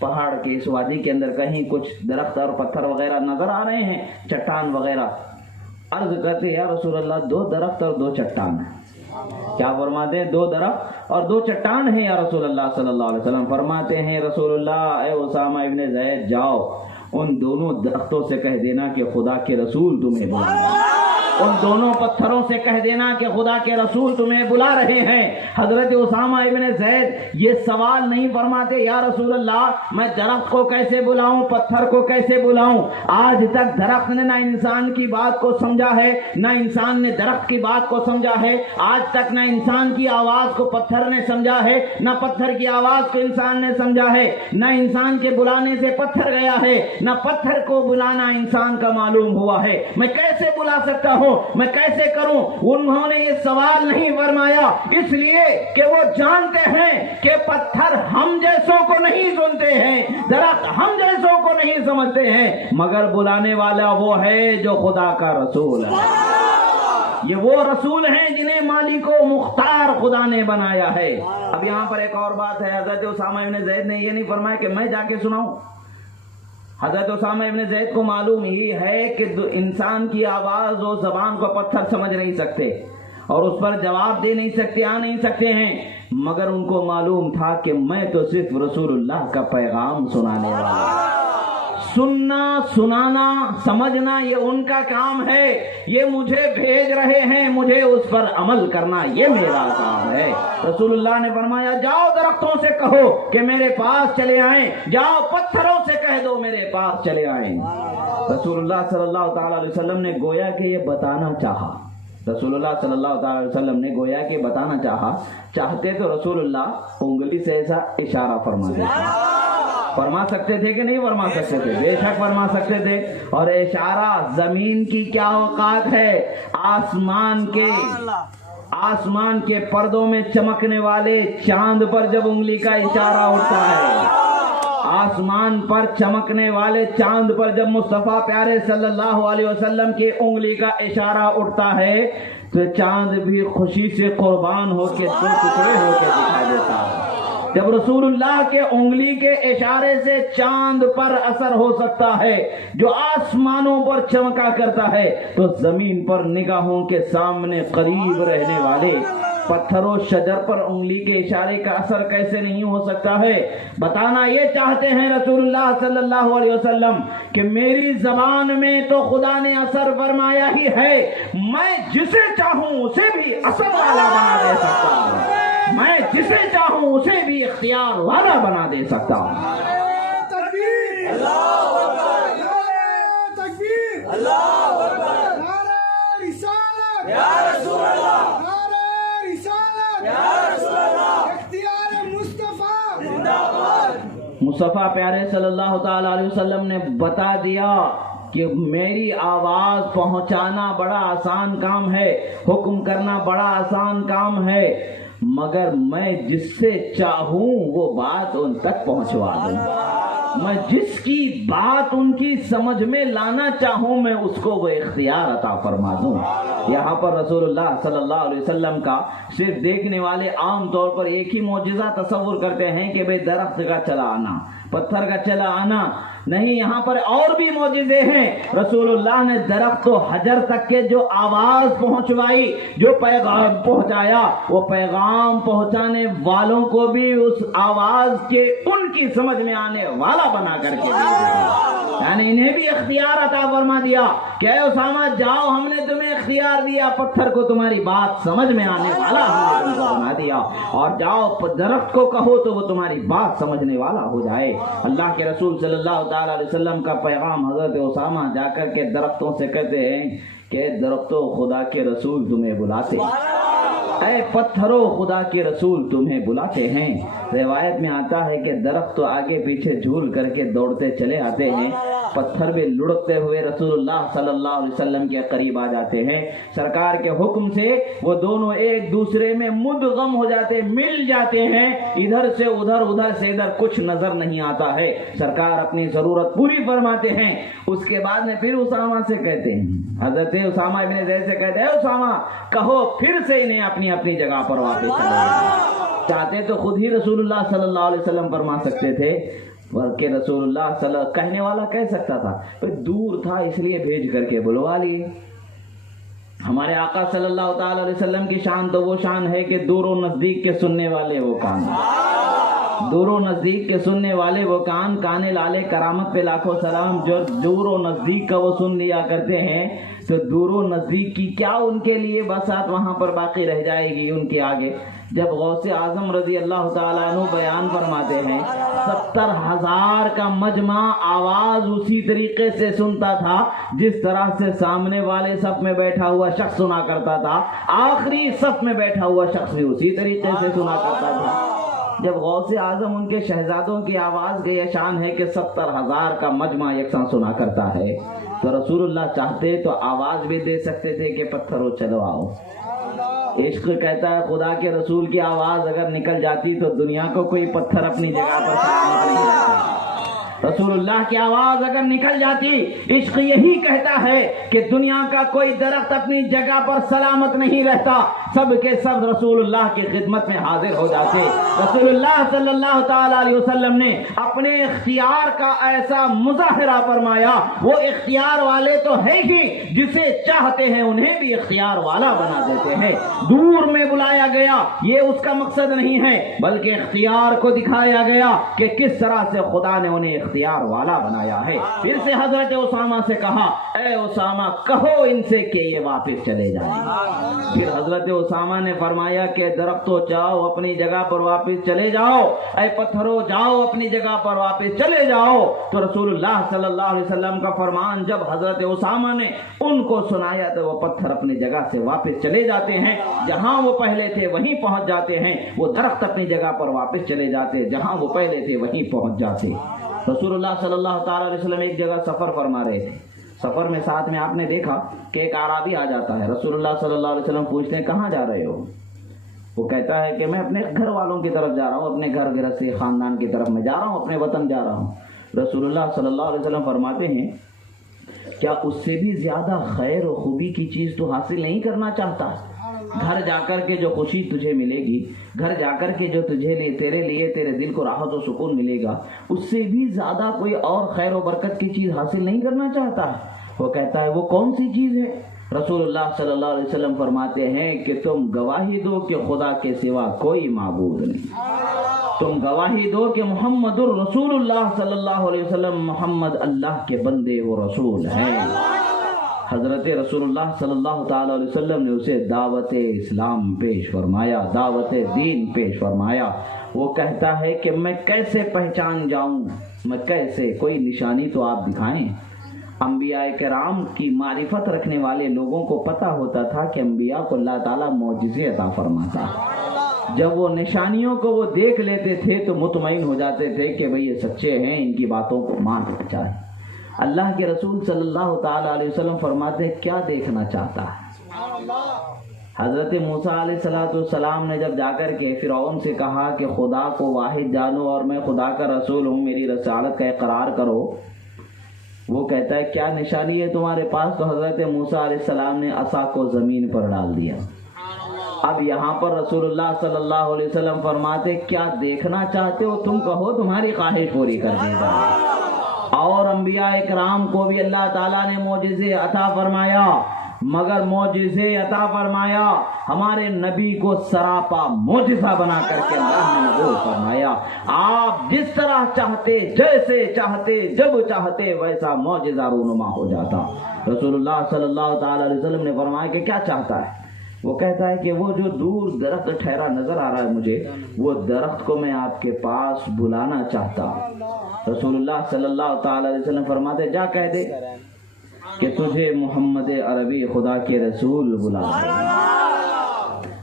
پہاڑ کے اس وادی کے اندر، کہیں کچھ درخت اور پتھر وغیرہ نظر آ رہے ہیں، چٹان وغیرہ؟ عرض کرتے یا رسول اللہ 2 درخت اور 2 چٹان ہیں۔ کیا فرماتے ہیں؟ 2 درخت اور 2 چٹان ہیں یا رسول اللہ صلی اللہ علیہ وسلم۔ فرماتے ہیں رسول اللہ اے اسامہ ابن زید جاؤ ان دونوں درختوں سے کہہ دینا کہ خدا کے رسول تمہیں بلا رہے ہیں، ان دونوں پتھروں سے کہہ دینا کہ خدا کے رسول تمہیں بلا رہے ہیں۔ حضرت اسامہ ابن زید یہ سوال نہیں فرماتے یا رسول اللہ میں درخت کو کیسے بلاؤں، پتھر کو کیسے بلاؤں؟ آج تک درخت نے نہ انسان کی بات کو سمجھا ہے، نہ انسان نے درخت کی بات کو سمجھا ہے، آج تک نہ انسان کی آواز کو پتھر نے سمجھا ہے، نہ پتھر کی آواز کو انسان نے سمجھا ہے، نہ انسان کے بلانے سے پتھر گیا ہے، نہ پتھر کو بلانا انسان کا معلوم ہوا ہے۔ میں کیسے بلا سکتا ہوں، میں کیسے کروں؟ انہوں نے یہ سوال نہیں فرمایا اس لیے کہ وہ جانتے ہیں کہ پتھر ہم جیسوں کو نہیں سنتے ہیں، درخت ہم جیسوں کو نہیں سمجھتے ہیں، مگر بلانے والا وہ ہے جو خدا کا رسول ہے۔ یہ وہ رسول ہیں جنہیں مالک و مختار خدا نے بنایا ہے۔ اب یہاں پر ایک اور بات ہے، حضرت اسامہ ابن زید نے یہ نہیں فرمایا کہ میں جا کے سناؤں۔ حضرت اسامہ ابن زید کو معلوم ہی ہے کہ انسان کی آواز و زبان کو پتھر سمجھ نہیں سکتے اور اس پر جواب دے نہیں سکتے، آ نہیں سکتے ہیں، مگر ان کو معلوم تھا کہ میں تو صرف رسول اللہ کا پیغام سنانے والا ہوں۔ سننا، سنانا، سمجھنا یہ ان کا کام ہے، یہ مجھے بھیج رہے ہیں، مجھے اس پر عمل کرنا یہ میرا کام ہے۔ رسول اللہ نے فرمایا جاؤ درختوں سے کہو کہ میرے پاس چلے آئیں، جاؤ پتھروں سے کہہ دو میرے پاس چلے آئیں۔ رسول اللہ صلی اللہ تعالی علیہ وسلم نے گویا کہ یہ بتانا چاہا، رسول اللہ صلی اللہ تعالی علیہ وسلم نے گویا کہ بتانا چاہتے تو رسول اللہ انگلی سے ایسا اشارہ فرما سکتے تھے کہ نہیں فرما سکتے تھے؟ بے شک فرما سکتے تھے۔ اور اشارہ زمین کی کیا اوقات ہے، آسمان کے پردوں میں چمکنے والے چاند پر جب انگلی کا اشارہ ہوتا ہے، آسمان پر چمکنے والے چاند پر جب مصطفیٰ پیارے صلی اللہ علیہ وسلم کی انگلی کا اشارہ اٹھتا ہے تو چاند بھی خوشی سے قربان ہو کے 2 ٹکڑے ہو کے دکھائی دیتا ہے۔ جب رسول اللہ کے انگلی کے اشارے سے چاند پر اثر ہو سکتا ہے جو آسمانوں پر چمکا کرتا ہے، تو زمین پر نگاہوں کے سامنے قریب رہنے والے پتھر و شجر پر انگلی کے اشارے کا اثر کیسے نہیں ہو سکتا ہے؟ بتانا یہ چاہتے ہیں رسول اللہ صلی اللہ علیہ وسلم کہ میری زبان میں تو خدا نے اثر فرمایا ہی ہے، میں جسے چاہوں اسے بھی اثر والا بنا دے سکتا ہوں، میں جسے چاہوں اسے بھی اختیار والا بنا دے سکتا ہوں۔ تکبیر، اللہ اکبر، تکبیر، اللہ اکبر، نعرہ رسالت یا رسول اللہ، نعرہ رسالت یا رسول اللہ، اختیار مصطفیٰ زندہ باد۔ مصطفیٰ پیارے صلی اللہ تعالی علیہ وسلم نے بتا دیا کہ میری آواز پہنچانا بڑا آسان کام ہے، حکم کرنا بڑا آسان کام ہے، مگر میں جس سے چاہوں وہ بات ان تک پہنچوا دوں، میں جس کی بات ان کی سمجھ میں لانا چاہوں میں اس کو وہ اختیار عطا فرما دوں۔ یہاں پر رسول اللہ صلی اللہ علیہ وسلم کا صرف دیکھنے والے عام طور پر ایک ہی معجزہ تصور کرتے ہیں کہ بھئی درخت کا چلا آنا، پتھر کا چلا آنا، نہیں، یہاں پر اور بھی معجزے ہیں۔ رسول اللہ نے درخت و حجر تک کے جو آواز پہنچوائی، جو پیغام پہنچایا، وہ پیغام پہنچانے والوں کو بھی اس آواز کے ان کی سمجھ میں آنے والا بنا کر کے یعنی انہیں بھی اختیار عطا فرما دیا کہ اے اسامہ جاؤ، ہم نے تمہیں اختیار دیا، پتھر کو تمہاری بات سمجھ میں آنے والا ہم نے بنا دیا، اور جاؤ درخت کو کہو تو وہ تمہاری بات سمجھنے والا ہو جائے۔ اللہ کے رسول صلی اللہ تعالی علیہ وسلم کا پیغام حضرت اسامہ جا کر کے درختوں سے کہتے ہیں کہ درختوں خدا کے رسول تمہیں بلاتے ہیں، اے پتھروں خدا کے رسول تمہیں بلاتے ہیں۔ روایت میں آتا ہے کہ درخت تو آگے پیچھے جھول کر کے دوڑتے چلے آتے ہیں، پتھر بھی لڑکتے ہوئے رسول اللہ صلی اللہ علیہ وسلم کے قریب آ جاتے ہیں۔ سرکار کے حکم سے وہ دونوں ایک دوسرے میں مدغم ہو جاتے، مل جاتے ہیں، ادھر سے ادھر، ادھر سے ادھر، کچھ نظر نہیں آتا ہے۔ سرکار اپنی ضرورت پوری فرماتے ہیں۔ اس کے بعد میں پھر اسامہ سے کہتے ہیں، حضرت اسامہ ابن زید سے کہتے ہیں، اسامہ کہو پھر سے انہیں اپنی اپنی جگہ پر واپس چلے۔ چاہتے تو خود ہی رسول اللہ صلی اللہ علیہ وسلم فرما سکتے تھے، کہ رسول اللہ صلی اللہ کہنے والا کہہ سکتا تھا، دور تھا اس لیے بھیج کر کے بلوا لیے۔ ہمارے آقا صلی اللہ تعالی علیہ وسلم کی شان تو وہ شان ہے کہ دور و نزدیک کے سننے والے وہ کان، دور و نزدیک کے سننے والے وہ کان، کان لالے کرامت پہ لاکھوں سلام، جو دور و نزدیک کا وہ سن لیا کرتے ہیں، تو دور و نزدیک کی کیا ان کے لیے بسات وہاں پر باقی رہ جائے گی ان کے آگے۔ جب غوث اعظم رضی اللہ تعالیٰ عنہ بیان فرماتے ہیں 70,000 کا مجمع آواز اسی طریقے سے سنتا تھا جس طرح سے سامنے والے صف میں بیٹھا ہوا شخص سنا کرتا تھا، آخری صف میں بیٹھا ہوا شخص بھی اسی طریقے سے سنا کرتا تھا۔ جب غوث اعظم ان کے شہزادوں کی آواز کا یہ شان ہے کہ 70,000 کا مجمع یکساں سنا کرتا ہے، تو رسول اللہ چاہتے تو آواز بھی دے سکتے تھے کہ پتھروں چلو آؤ۔ عشق کہتا ہے خدا کے رسول کی آواز اگر نکل جاتی تو دنیا کو کوئی پتھر اپنی جگہ پر سلامت نہیں رہتا۔ رسول اللہ کی آواز اگر نکل جاتی، عشق یہی کہتا ہے کہ دنیا کا کوئی درخت اپنی جگہ پر سلامت نہیں رہتا، سب کے سب رسول اللہ کی خدمت میں حاضر ہو جاتے۔ رسول اللہ صلی اللہ تعالی علیہ وسلم نے اپنے اختیار کا ایسا مظاہرہ فرمایا، وہ اختیار والے تو ہے ہی، جسے چاہتے ہیں انہیں بھی اختیار والا بنا دیتے ہیں۔ دور میں بلایا گیا یہ اس کا مقصد نہیں ہے، بلکہ اختیار کو دکھایا گیا کہ کس طرح سے خدا نے انہیں اختیار والا بنایا ہے۔ پھر سے حضرت اسامہ سے کہا، اے اسامہ کہو ان سے کہ یہ واپس چلے جائیں۔ پھر حضرت اسامہ نے فرمایا کہ درختوں جاؤ اپنی جگہ پر واپس چلے جاؤ، اے پتھروں جاؤ اپنی جگہ پر واپس چلے جاؤ۔ تو رسول اللہ صلی اللہ علیہ وسلم کا فرمان جب حضرت اسامہ نے ان کو سنایا تو وہ پتھر اپنی جگہ سے واپس چلے جاتے ہیں، جہاں وہ پہلے تھے وہیں پہنچ جاتے ہیں، وہ درخت اپنی جگہ پر واپس چلے جاتے، جہاں وہ پہلے تھے وہیں پہنچ جاتے۔ رسول اللہ صلی اللہ تعالی علیہ وسلم ایک جگہ سفر فرما رہے تھے، سفر میں ساتھ میں آپ نے دیکھا کہ ایک اعرابی آ جاتا ہے، رسول اللہ صلی اللہ علیہ وسلم پوچھتے ہیں کہاں جا رہے ہو؟ وہ کہتا ہے کہ میں اپنے گھر والوں کی طرف جا رہا ہوں، اپنے گھر گرہستی خاندان کی طرف میں جا رہا ہوں، اپنے وطن جا رہا ہوں۔ رسول اللہ صلی اللہ علیہ وسلم فرماتے ہیں کیا اس سے بھی زیادہ خیر و خوبی کی چیز تو حاصل نہیں کرنا چاہتا؟ گھر جا کر کے جو خوشی تجھے ملے گی، گھر جا کر کے جو تیرے لیے تیرے دل کو راحت و سکون ملے گا، اس سے بھی زیادہ کوئی اور خیر و برکت کی چیز حاصل نہیں کرنا چاہتا ہے۔ وہ کہتا ہے وہ کون سی چیز ہے؟ رسول اللہ صلی اللہ علیہ وسلم فرماتے ہیں کہ تم گواہی دو کہ خدا کے سوا کوئی معبود نہیں، تم گواہی دو کہ محمد الرسول اللہ صلی اللہ علیہ وسلم محمد اللہ کے بندے و رسول ہیں۔ حضرت رسول اللہ صلی اللہ تعالی علیہ وسلم نے اسے دعوت اسلام پیش فرمایا، دعوت دین پیش فرمایا۔ وہ کہتا ہے کہ میں کیسے پہچان جاؤں، میں کیسے، کوئی نشانی تو آپ دکھائیں۔ انبیاء کرام کی معرفت رکھنے والے لوگوں کو پتہ ہوتا تھا کہ انبیاء کو اللہ تعالیٰ معجزے عطا فرماتا ہے۔ جب وہ نشانیوں کو وہ دیکھ لیتے تھے تو مطمئن ہو جاتے تھے کہ بھئی یہ سچے ہیں، ان کی باتوں کو ماننا چاہیے۔ اللہ کے رسول صلی اللہ تعالی علیہ وسلم فرماتے ہیں کیا دیکھنا چاہتا ہے؟ حضرت موسیٰ علیہ السلام نے جب جا کر کے فرعون سے کہا کہ خدا کو واحد جانو اور میں خدا کا رسول ہوں، میری رسالت کا اقرار کرو، وہ کہتا ہے کیا نشانی ہے تمہارے پاس؟ تو حضرت موسیٰ علیہ السلام نے عصا کو زمین پر ڈال دیا۔ اب یہاں پر رسول اللہ صلی اللہ علیہ وسلم فرماتے کیا دیکھنا چاہتے ہو؟ تم کہو تمہاری خواہش پوری کر دے گا۔ اور انبیاء اکرام کو بھی اللہ تعالیٰ نے معجزے عطا فرمایا، مگر معجزے عطا فرمایا ہمارے نبی کو سراپا معجزہ بنا کر کے اللہ نے نبوت فرمایا۔ آپ جس طرح چاہتے، جیسے چاہتے، جب چاہتے ویسا معجزہ رونما ہو جاتا۔ رسول اللہ صلی اللہ تعالی علیہ وسلم نے فرمایا کہ کیا چاہتا ہے؟ وہ کہتا ہے کہ وہ جو دور درخت ٹھہرا نظر آ رہا ہے مجھے، وہ درخت کو میں آپ کے پاس بلانا چاہتا ہوں۔ رسول اللہ صلی اللہ تعالی علیہ وسلم فرماتے جا کہہ دے کہ تجھے محمد عربی خدا کے رسول بلا رہے ہیں۔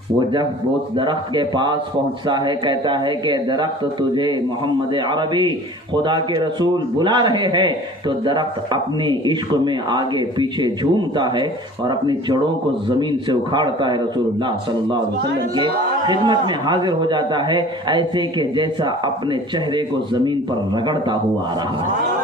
وہ جب اس درخت کے پاس پہنچتا ہے کہتا ہے کہ درخت تجھے محمد عربی خدا کے رسول بلا رہے ہیں، تو درخت اپنے عشق میں آگے پیچھے جھومتا ہے اور اپنی جڑوں کو زمین سے اکھاڑتا ہے، رسول اللہ صلی اللہ علیہ وسلم کے خدمت میں حاضر ہو جاتا ہے، ایسے کہ جیسا اپنے چہرے کو زمین پر رگڑتا ہوا آ رہا ہے۔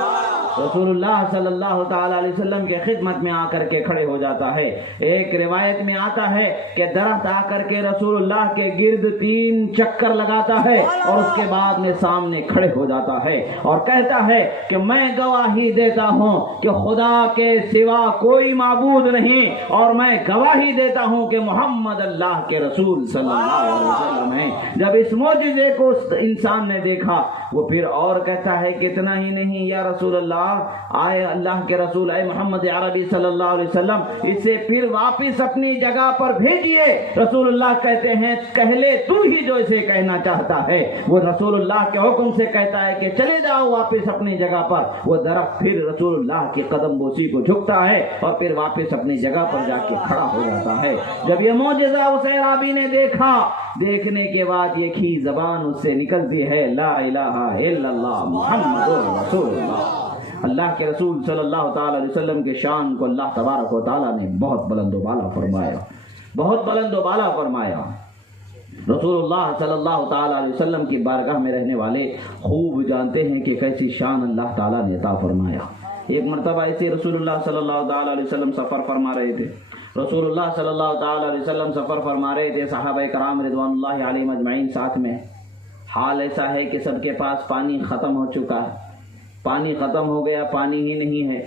رسول اللہ صلی اللہ تعالی علیہ وسلم کے خدمت میں آ کر کے کھڑے ہو جاتا ہے۔ ایک روایت میں آتا ہے کہ درخت آ کر کے رسول اللہ کے گرد 3 چکر لگاتا ہے اور اس کے بعد میں سامنے کھڑے ہو جاتا ہے اور کہتا ہے کہ میں گواہی دیتا ہوں کہ خدا کے سوا کوئی معبود نہیں، اور میں گواہی دیتا ہوں کہ محمد اللہ کے رسول صلی اللہ علیہ وسلم ہیں۔ جب اس معجزے کو انسان نے دیکھا، وہ پھر اور کہتا ہے کہ اتنا ہی نہیں یا رسول اللہ، آئے اللہ کے رسول، اے محمد عربی صلی اللہ علیہ وسلم، اسے پھر واپس اپنی جگہ پر بھیجئے۔ رسول اللہ کہتے ہیں کہہ لے تو ہی جو اسے کہنا چاہتا ہے۔ وہ رسول اللہ کے حکم سے کہتا ہے کہ چلے جاؤ واپس اپنی جگہ پر۔ وہ درخت پھر رسول اللہ کے قدم بوسی کو جھکتا ہے اور پھر واپس اپنی جگہ پر جا کے کھڑا ہو جاتا ہے۔ جب یہ معجزہ اس اعرابی نے دیکھا، دیکھنے کے بعد ایک ہی زبان اس سے نکلتی ہے، لا الہ الا اللہ محمد رسول اللہ۔ اللہ کے رسول صلی اللہ تعالی علیہ وسلم کے شان کو اللہ تبارک و تعالی نے بہت بلند و بالا فرمایا، بہت بلند و بالا فرمایا۔ رسول اللہ صلی اللہ تعالی علیہ وسلم کی بارگاہ میں رہنے والے خوب جانتے ہیں کہ کیسی شان اللہ تعالی نے عطا فرمایا۔ ایک مرتبہ ایسے رسول اللہ صلی اللہ تعالی علیہ وسلم سفر فرما رہے تھے۔ رسول اللہ صلی اللہ تعالی علیہ وسلم سفر فرما رہے تھے، صحابہ کرام رضوان اللہ علیہم اجمعین ساتھ میں۔ حال ایسا ہے کہ سب کے پاس پانی ختم ہو چکا ہے، پانی ختم ہو گیا، پانی ہی نہیں ہے۔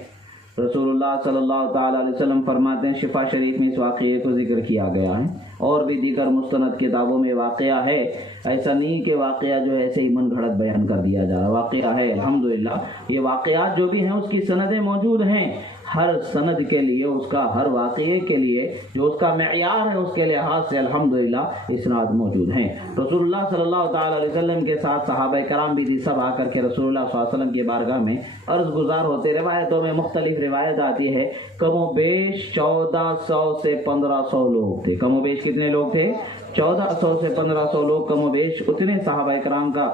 رسول اللہ صلی اللہ تعالی علیہ وسلم فرماتے ہیں، شفا شریف میں اس واقعے کو ذکر کیا گیا ہے اور بھی دیگر مستند کتابوں میں واقعہ ہے۔ ایسا نہیں کہ واقعہ جو ہے ایسے ہی من گھڑت بیان کر دیا جا رہا، واقعہ ہے الحمدللہ۔ یہ واقعات جو بھی ہیں اس کی سندیں موجود ہیں، ہر سند کے لیے، اس کا ہر واقعے کے لیے جو اس کا معیار ہے اس کے لحاظ سے الحمدللہ اسناد موجود ہیں۔ رسول اللہ صلی اللہ تعالی علیہ وسلم کے ساتھ صحابہ کرام بھی تھی، سب آ کر کے رسول اللہ صلی اللہ علیہ وسلم کی بارگاہ میں عرض گزار ہوتے۔ روایتوں میں مختلف روایت آتی ہے، کم و بیش 1400 سے 1500 لوگ تھے۔ کم و بیش کتنے لوگ تھے؟ 1400 سے 1500 لوگ، کم و بیش اتنے صحابہ کرام کا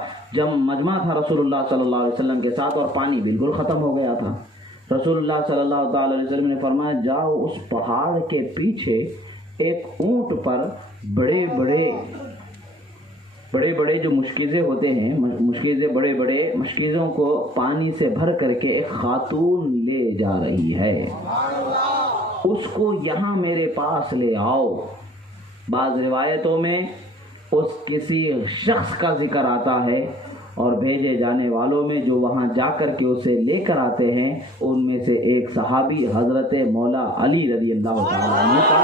مجمع تھا رسول اللہ صلی اللہ علیہ وسلم کے ساتھ، اور پانی بالکل ختم ہو گیا تھا۔ رسول اللہ صلی اللہ تعالی علیہ وسلم نے فرمایا، جاؤ اس پہاڑ کے پیچھے ایک اونٹ پر بڑے بڑے جو مشکیزیں ہوتے ہیں، مشکیزیں بڑے بڑے مشکیزوں کو پانی سے بھر کر کے ایک خاتون لے جا رہی ہے، اس کو یہاں میرے پاس لے آؤ۔ بعض روایتوں میں اس کسی شخص کا ذکر آتا ہے، اور بھیجے جانے والوں میں جو وہاں جا کر کے اسے لے کر آتے ہیں ان میں سے ایک صحابی حضرت مولا علی رضی اللہ تعالیٰ عنہ کا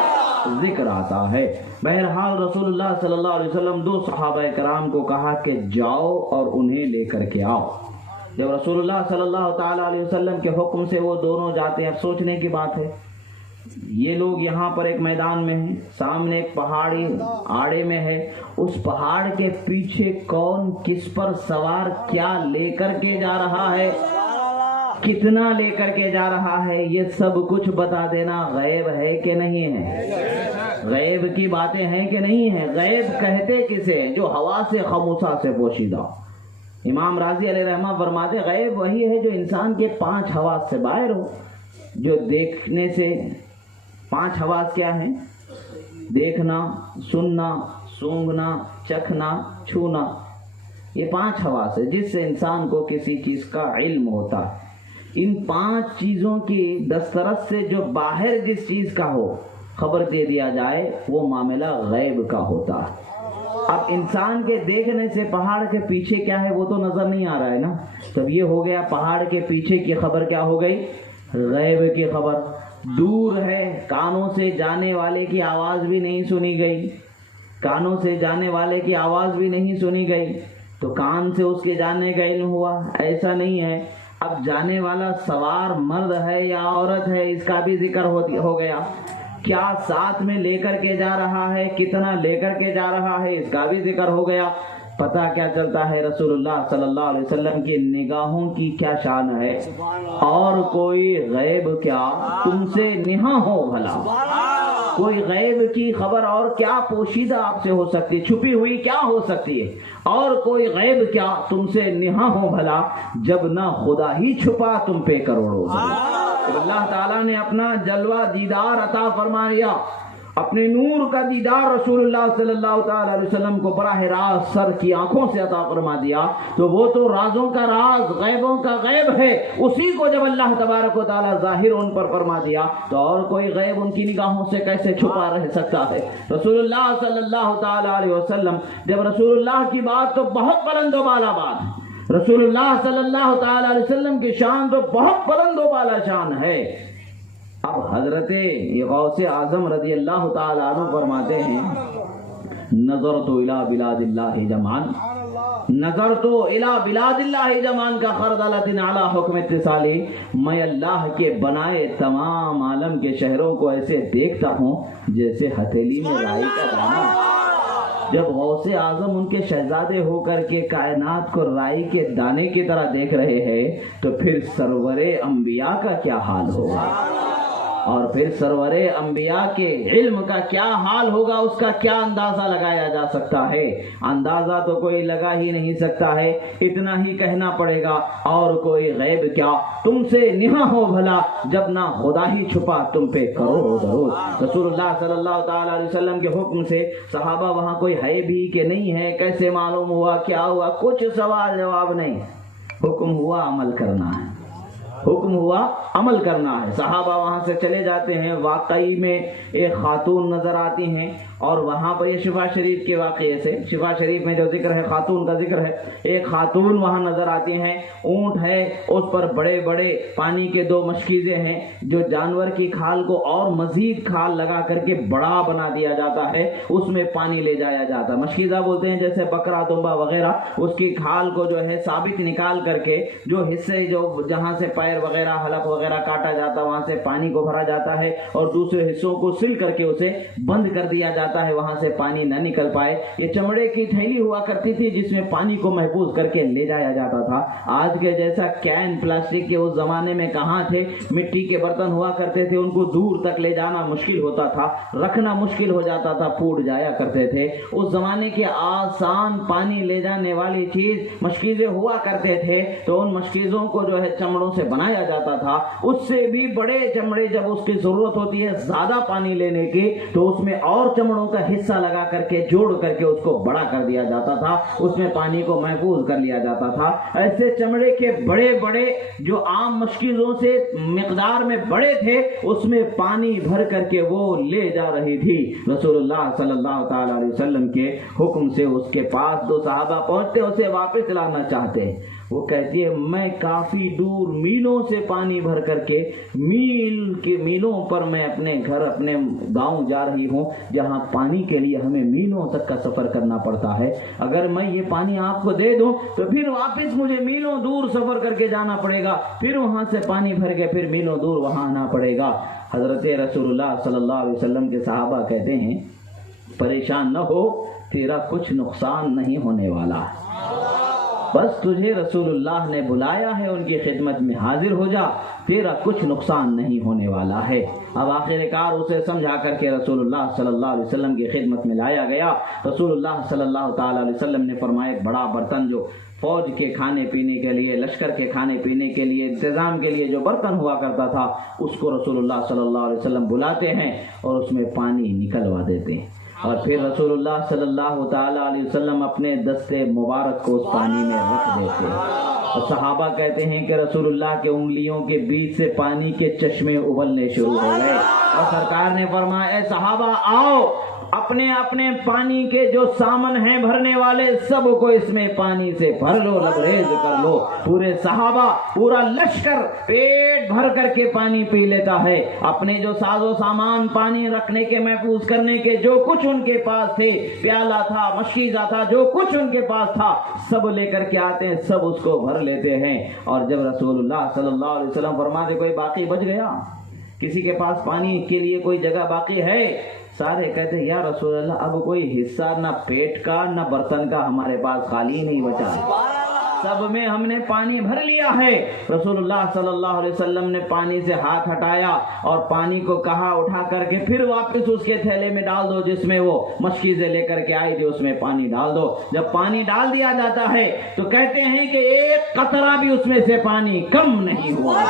ذکر آتا ہے۔ بہرحال رسول اللہ صلی اللہ علیہ وسلم 2 صحابہ کرام کو کہا کہ جاؤ اور انہیں لے کر کے آؤ۔ جب رسول اللہ صلی اللہ تعالیٰ علیہ وسلم کے حکم سے وہ دونوں جاتے ہیں، اب سوچنے کی بات ہے، یہ لوگ یہاں پر ایک میدان میں ہیں، سامنے ایک پہاڑی آڑے میں ہے، اس پہاڑ کے پیچھے کون کس پر سوار کیا لے کر کے جا رہا ہے، کتنا لے کر کے جا رہا ہے، یہ سب کچھ بتا دینا غیب ہے کہ نہیں ہے؟ غیب کی باتیں ہیں کہ نہیں ہیں؟ غیب کہتے کسے؟ جو ہوا سے خاموشہ سے پوشیدہ۔ امام راضی علیہ رحمہ فرماتے غیب وہی ہے جو انسان کے 5 حواس سے باہر ہو، جو دیکھنے سے 5 حواس کیا ہیں؟ دیکھنا، سننا، سونگھنا، چکھنا، چھونا، یہ 5 حواس ہے جس سے انسان کو کسی چیز کا علم ہوتا ہے۔ ان 5 چیزوں کی دسترس سے جو باہر جس چیز کا ہو خبر دے دیا جائے وہ معاملہ غیب کا ہوتا ہے۔ اب انسان کے دیکھنے سے پہاڑ کے پیچھے کیا ہے وہ تو نظر نہیں آ رہا ہے نا، تب یہ ہو گیا پہاڑ کے پیچھے کی خبر کیا ہو گئی؟ غیب کی خبر۔ دور ہے، کانوں سے جانے والے کی آواز بھی نہیں سنی گئی، کانوں سے جانے والے کی آواز بھی نہیں سنی گئی تو کان سے اس کے جاننے کا علم ہوا؟ ایسا نہیں ہے۔ اب جانے والا سوار مرد ہے یا عورت ہے اس کا بھی ذکر ہو گیا، کیا ساتھ میں لے کر کے جا رہا ہے، کتنا لے کر کے جا رہا ہے اس کا بھی ذکر ہو گیا۔ پتہ کیا چلتا ہے رسول اللہ صلی اللہ علیہ وسلم کی نگاہوں کی کیا شان ہے، اور کوئی غیب کیا تم سے نہاں ہو بھلا، کوئی غیب کی خبر اور کیا پوشیدہ آپ سے ہو سکتی ہے، چھپی ہوئی کیا ہو سکتی ہے، اور کوئی غیب کیا تم سے نہاں ہو بھلا، جب نہ خدا ہی چھپا تم پہ کروڑوں اللہ تعالیٰ نے اپنا جلوہ دیدار عطا فرما لیا، اپنے نور کا دیدار رسول اللہ صلی اللہ تعالی علیہ وسلم کو براہ راست سر کی آنکھوں سے عطا فرما دیا، تو وہ تو رازوں کا راز، غیبوں کا غیب ہے، اسی کو جب اللہ تبارک و تعالی ظاہر ان پر فرما دیا تو اور کوئی غیب ان کی نگاہوں سے کیسے چھپا رہ سکتا ہے۔ رسول اللہ صلی اللہ تعالی علیہ وسلم، جب رسول اللہ کی بات تو بہت بلند و بالا بات ہے، رسول اللہ صلی اللہ تعالی علیہ وسلم کی شان تو بہت بلند و بالا شان ہے۔ اب حضرت غوث اعظم رضی اللہ تعالی عنہ فرماتے ہیں نظرت الی بلاد اللہ جمان، نظرت الی بلاد اللہ جمان کا خردلۃ علی حکم اتصالی، میں اللہ کے بنائے تمام عالم کے شہروں کو ایسے دیکھتا ہوں جیسے ہتھیلی میں رائی کا دانہ۔ جب غوث اعظم ان کے شہزادے ہو کر کے کائنات کو رائی کے دانے کی طرح دیکھ رہے ہیں تو پھر سرور انبیاء کا کیا حال ہوگا، اور پھر سرور انبیاء کے علم کا کیا حال ہوگا، اس کا کیا اندازہ لگایا جا سکتا ہے؟ اندازہ تو کوئی لگا ہی نہیں سکتا ہے، اتنا ہی کہنا پڑے گا اور کوئی غیب کیا تم سے نہاں ہو بھلا، جب نہ خدا ہی چھپا تم پہ کروڑوں درود۔ رسول اللہ صلی اللہ تعالی علیہ وسلم کے حکم سے صحابہ وہاں کوئی ہے بھی کہ نہیں ہے، کیسے معلوم ہوا، کیا ہوا، کچھ سوال جواب نہیں، حکم ہوا عمل کرنا ہے، حکم ہوا عمل کرنا ہے۔ صحابہ وہاں سے چلے جاتے ہیں، واقعی میں ایک خاتون نظر آتی ہیں، اور وہاں پر یہ شفا شریف کے واقعے سے، شفا شریف میں جو ذکر ہے خاتون کا ذکر ہے، ایک خاتون وہاں نظر آتی ہیں، اونٹ ہے، اس پر بڑے بڑے پانی کے 2 مشکیزیں ہیں، جو جانور کی کھال کو اور مزید کھال لگا کر کے بڑا بنا دیا جاتا ہے، اس میں پانی لے جایا جاتا ہے۔ مشکیزہ بولتے ہیں جیسے بکرا دمبا وغیرہ، اس کی کھال کو جو ہے ثابت نکال کر کے جو حصے جو جہاں سے پیر وغیرہ حلق وغیرہ کاٹا جاتا وہاں سے پانی کو بھرا جاتا ہے، اور دوسرے حصوں کو سل کر کے اسے بند کر دیا جاتا ہے، وہاں سے پانی نہ نکل پائے۔ یہ چمڑے کی تھیلی ہوا کرتی تھی جس میں پانی کو محفوظ کر کے لے جایا جاتا تھا۔ آج کے جیسا کین پلاسٹک کے اس زمانے میں کہاں تھے، مٹی کے برتن ہوا کرتے تھے، ان کو دور تک لے جانا مشکل ہوتا تھا، رکھنا مشکل ہو جاتا تھا، پھوٹ جایا کرتے تھے۔ اس زمانے کے آسان پانی لے جانے والی چیز مشکیزیں ہوا کرتے تھے، تو ان مشکیزوں کو جو ہے چمڑوں سے بنایا جاتا تھا، اس سے بھی بڑے چمڑے جب اس کی ضرورت ہوتی ہے زیادہ پانی لینے کی تو اس میں اور چمڑوں کپڑوں کا حصہ لگا کر کے جوڑ کر کے اس کو بڑا کر دیا جاتا تھا، اس میں پانی کو محفوظ کر لیا جاتا تھا۔ ایسے چمڑے کے بڑے بڑے جو عام مشکیزوں سے مقدار میں بڑے تھے، اس میں پانی بھر کر کے وہ لے جا رہی تھی۔ رسول اللہ صلی اللہ تعالی علیہ وسلم کے حکم سے اس کے پاس دو صحابہ پہنچتے، اسے واپس لانا چاہتے۔ وہ کہتی ہے میں کافی دور میلوں سے پانی بھر کر کے میلوں پر میں اپنے گھر اپنے گاؤں جا رہی ہوں، جہاں پانی کے لیے ہمیں میلوں تک کا سفر کرنا پڑتا ہے۔ اگر میں یہ پانی آپ کو دے دوں تو پھر واپس مجھے میلوں دور سفر کر کے جانا پڑے گا، پھر وہاں سے پانی بھر کے پھر میلوں دور وہاں آنا پڑے گا۔ حضرت رسول اللہ صلی اللہ علیہ وسلم کے صحابہ کہتے ہیں پریشان نہ ہو، تیرا کچھ نقصان نہیں ہونے والا، بس تجھے رسول اللہ نے بلایا ہے، ان کی خدمت میں حاضر ہو جا، تیرا کچھ نقصان نہیں ہونے والا ہے۔ اب آخر کار اسے سمجھا کر کے رسول اللہ صلی اللہ علیہ وسلم کی خدمت میں لایا گیا۔ رسول اللہ صلی اللہ تعالی علیہ وسلم نے فرمایا ایک بڑا برتن جو فوج کے کھانے پینے کے لیے، لشکر کے کھانے پینے کے لیے انتظام کے لیے جو برتن ہوا کرتا تھا، اس کو رسول اللہ صلی اللہ علیہ وسلم بلاتے ہیں اور اس میں پانی نکلوا دیتے ہیں، اور پھر رسول اللہ صلی اللہ تعالی علیہ وسلم اپنے دست مبارک کو اس پانی میں رکھ دیتے ہیں۔ اور صحابہ کہتے ہیں کہ رسول اللہ کے انگلیوں کے بیچ سے پانی کے چشمے ابلنے شروع ہو گئے، اور سرکار نے فرمایا اے صحابہ آؤ، اپنے اپنے پانی کے جو سامن ہیں بھرنے والے سب کو اس میں پانی سے بھر لو، لبریز کر لو۔ پورے صحابہ، پورا لشکر پیٹ بھر کر کے پانی پی لیتا ہے۔ اپنے جو ساز و سامان پانی رکھنے کے، محفوظ کرنے کے، جو کچھ ان کے پاس تھے، پیالہ تھا، مشکیزہ تھا، جو کچھ ان کے پاس تھا، سب لے کر کے آتے ہیں، سب اس کو بھر لیتے ہیں۔ اور جب رسول اللہ صلی اللہ علیہ وسلم فرماتے کوئی باقی بچ گیا، کسی کے پاس پانی کے لیے کوئی جگہ باقی ہے، سارے کہتے ہیں یا رسول اللہ اب کوئی حصہ نہ پیٹ کا نہ برتن کا ہمارے پاس خالی نہیں بچا ہے، سب میں ہم نے پانی بھر لیا ہے۔ رسول اللہ صلی اللہ علیہ وسلم نے پانی سے ہاتھ ہٹایا اور پانی کو کہا اٹھا کر کے پھر واپس اس کے تھیلے میں ڈال دو جس میں وہ مشکیزیں لے کر کے آئی تھی، اس میں پانی ڈال دو۔ جب پانی ڈال دیا جاتا ہے تو کہتے ہیں کہ ایک قطرہ بھی اس میں سے پانی کم نہیں ہوا۔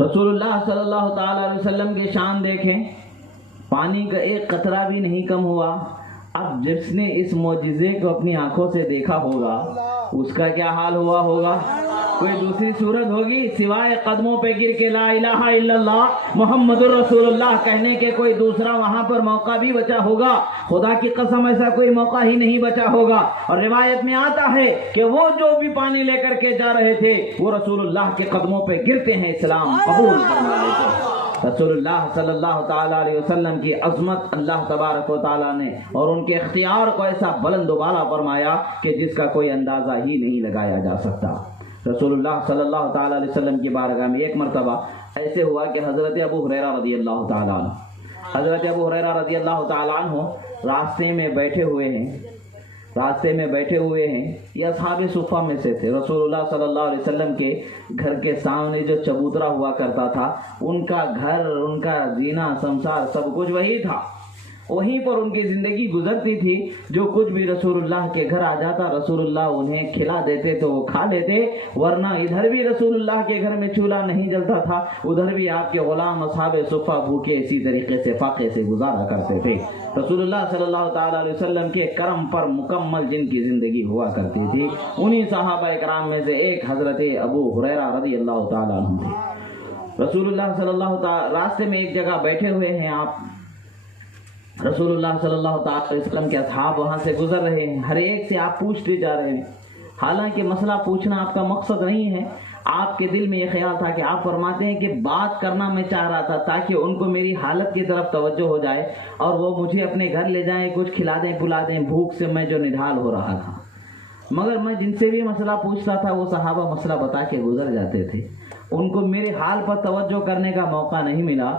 رسول اللہ صلی اللہ تعالی علیہ وسلم کی شان دیکھیں، پانی کا ایک قطرہ بھی نہیں کم ہوا۔ اب جس نے اس معجزے کو اپنی آنکھوں سے دیکھا ہوگا اس کا کیا حال ہوا ہوگا؟ کوئی دوسری صورت ہوگی سوائے قدموں پہ گر کے لا الہ الا اللہ محمد الرسول اللہ کہنے کے کوئی دوسرا وہاں پر موقع بھی بچا ہوگا؟ خدا کی قسم ایسا کوئی موقع ہی نہیں بچا ہوگا۔ اور روایت میں آتا ہے کہ وہ جو بھی پانی لے کر کے جا رہے تھے وہ رسول اللہ کے قدموں پہ گرتے ہیں، اسلام قبول کرنے لیتے۔ رسول اللہ صلی اللہ تعالی علیہ وسلم کی عظمت اللہ تبارک و تعالیٰ نے اور ان کے اختیار کو ایسا بلند و بالا فرمایا کہ جس کا کوئی اندازہ ہی نہیں لگایا جا سکتا۔ رسول اللہ صلی اللہ تعالی علیہ وسلم کی بارگاہ میں ایک مرتبہ ایسے ہوا کہ حضرت ابو ہریرہ رضی اللہ تعالیٰ رضی اللہ تعالیٰ عنہ راستے میں بیٹھے ہوئے ہیں، یہ اصحاب صفہ میں سے تھے۔ رسول اللہ صلی اللہ علیہ وسلم کے گھر کے سامنے جو چبوترا ہوا کرتا تھا، ان کا گھر، ان کا زینہ سمسار سب کچھ وہی تھا، وہیں پر ان کی زندگی گزرتی تھی۔ جو کچھ بھی رسول اللہ کے گھر آ جاتا رسول اللہ انہیں کھلا دیتے تو وہ کھا لیتے، ورنہ ادھر بھی رسول اللہ کے گھر میں چولہا نہیں جلتا تھا، ادھر بھی آپ کے غلام اصحاب صفہ بھوکے اسی طریقے سے فاقے سے گزارا کرتے تھے۔ رسول اللہ صلی اللہ تعالی علیہ وسلم کے کرم پر مکمل جن کی زندگی ہوا کرتی تھی، انہی صحابہ کرام میں سے ایک حضرت ابو ہریرہ رضی اللہ تعالی عنہ تھے۔ رسول اللہ صلی اللہ تعالی راستے میں ایک جگہ بیٹھے ہوئے ہیں آپ، رسول اللہ صلی اللہ تعالی علیہ وسلم کے اصحاب وہاں سے گزر رہے ہیں، ہر ایک سے آپ پوچھتے جا رہے ہیں، حالانکہ مسئلہ پوچھنا آپ کا مقصد نہیں ہے، آپ کے دل میں یہ خیال تھا کہ آپ فرماتے ہیں کہ بات کرنا میں چاہ رہا تھا تاکہ ان کو میری حالت کی طرف توجہ ہو جائے اور وہ مجھے اپنے گھر لے جائیں، کچھ کھلا دیں پلا دیں، بھوک سے میں جو نڈھال ہو رہا تھا۔ مگر میں جن سے بھی مسئلہ پوچھتا تھا وہ صحابہ مسئلہ بتا کے گزر جاتے تھے، ان کو میرے حال پر توجہ کرنے کا موقع نہیں ملا۔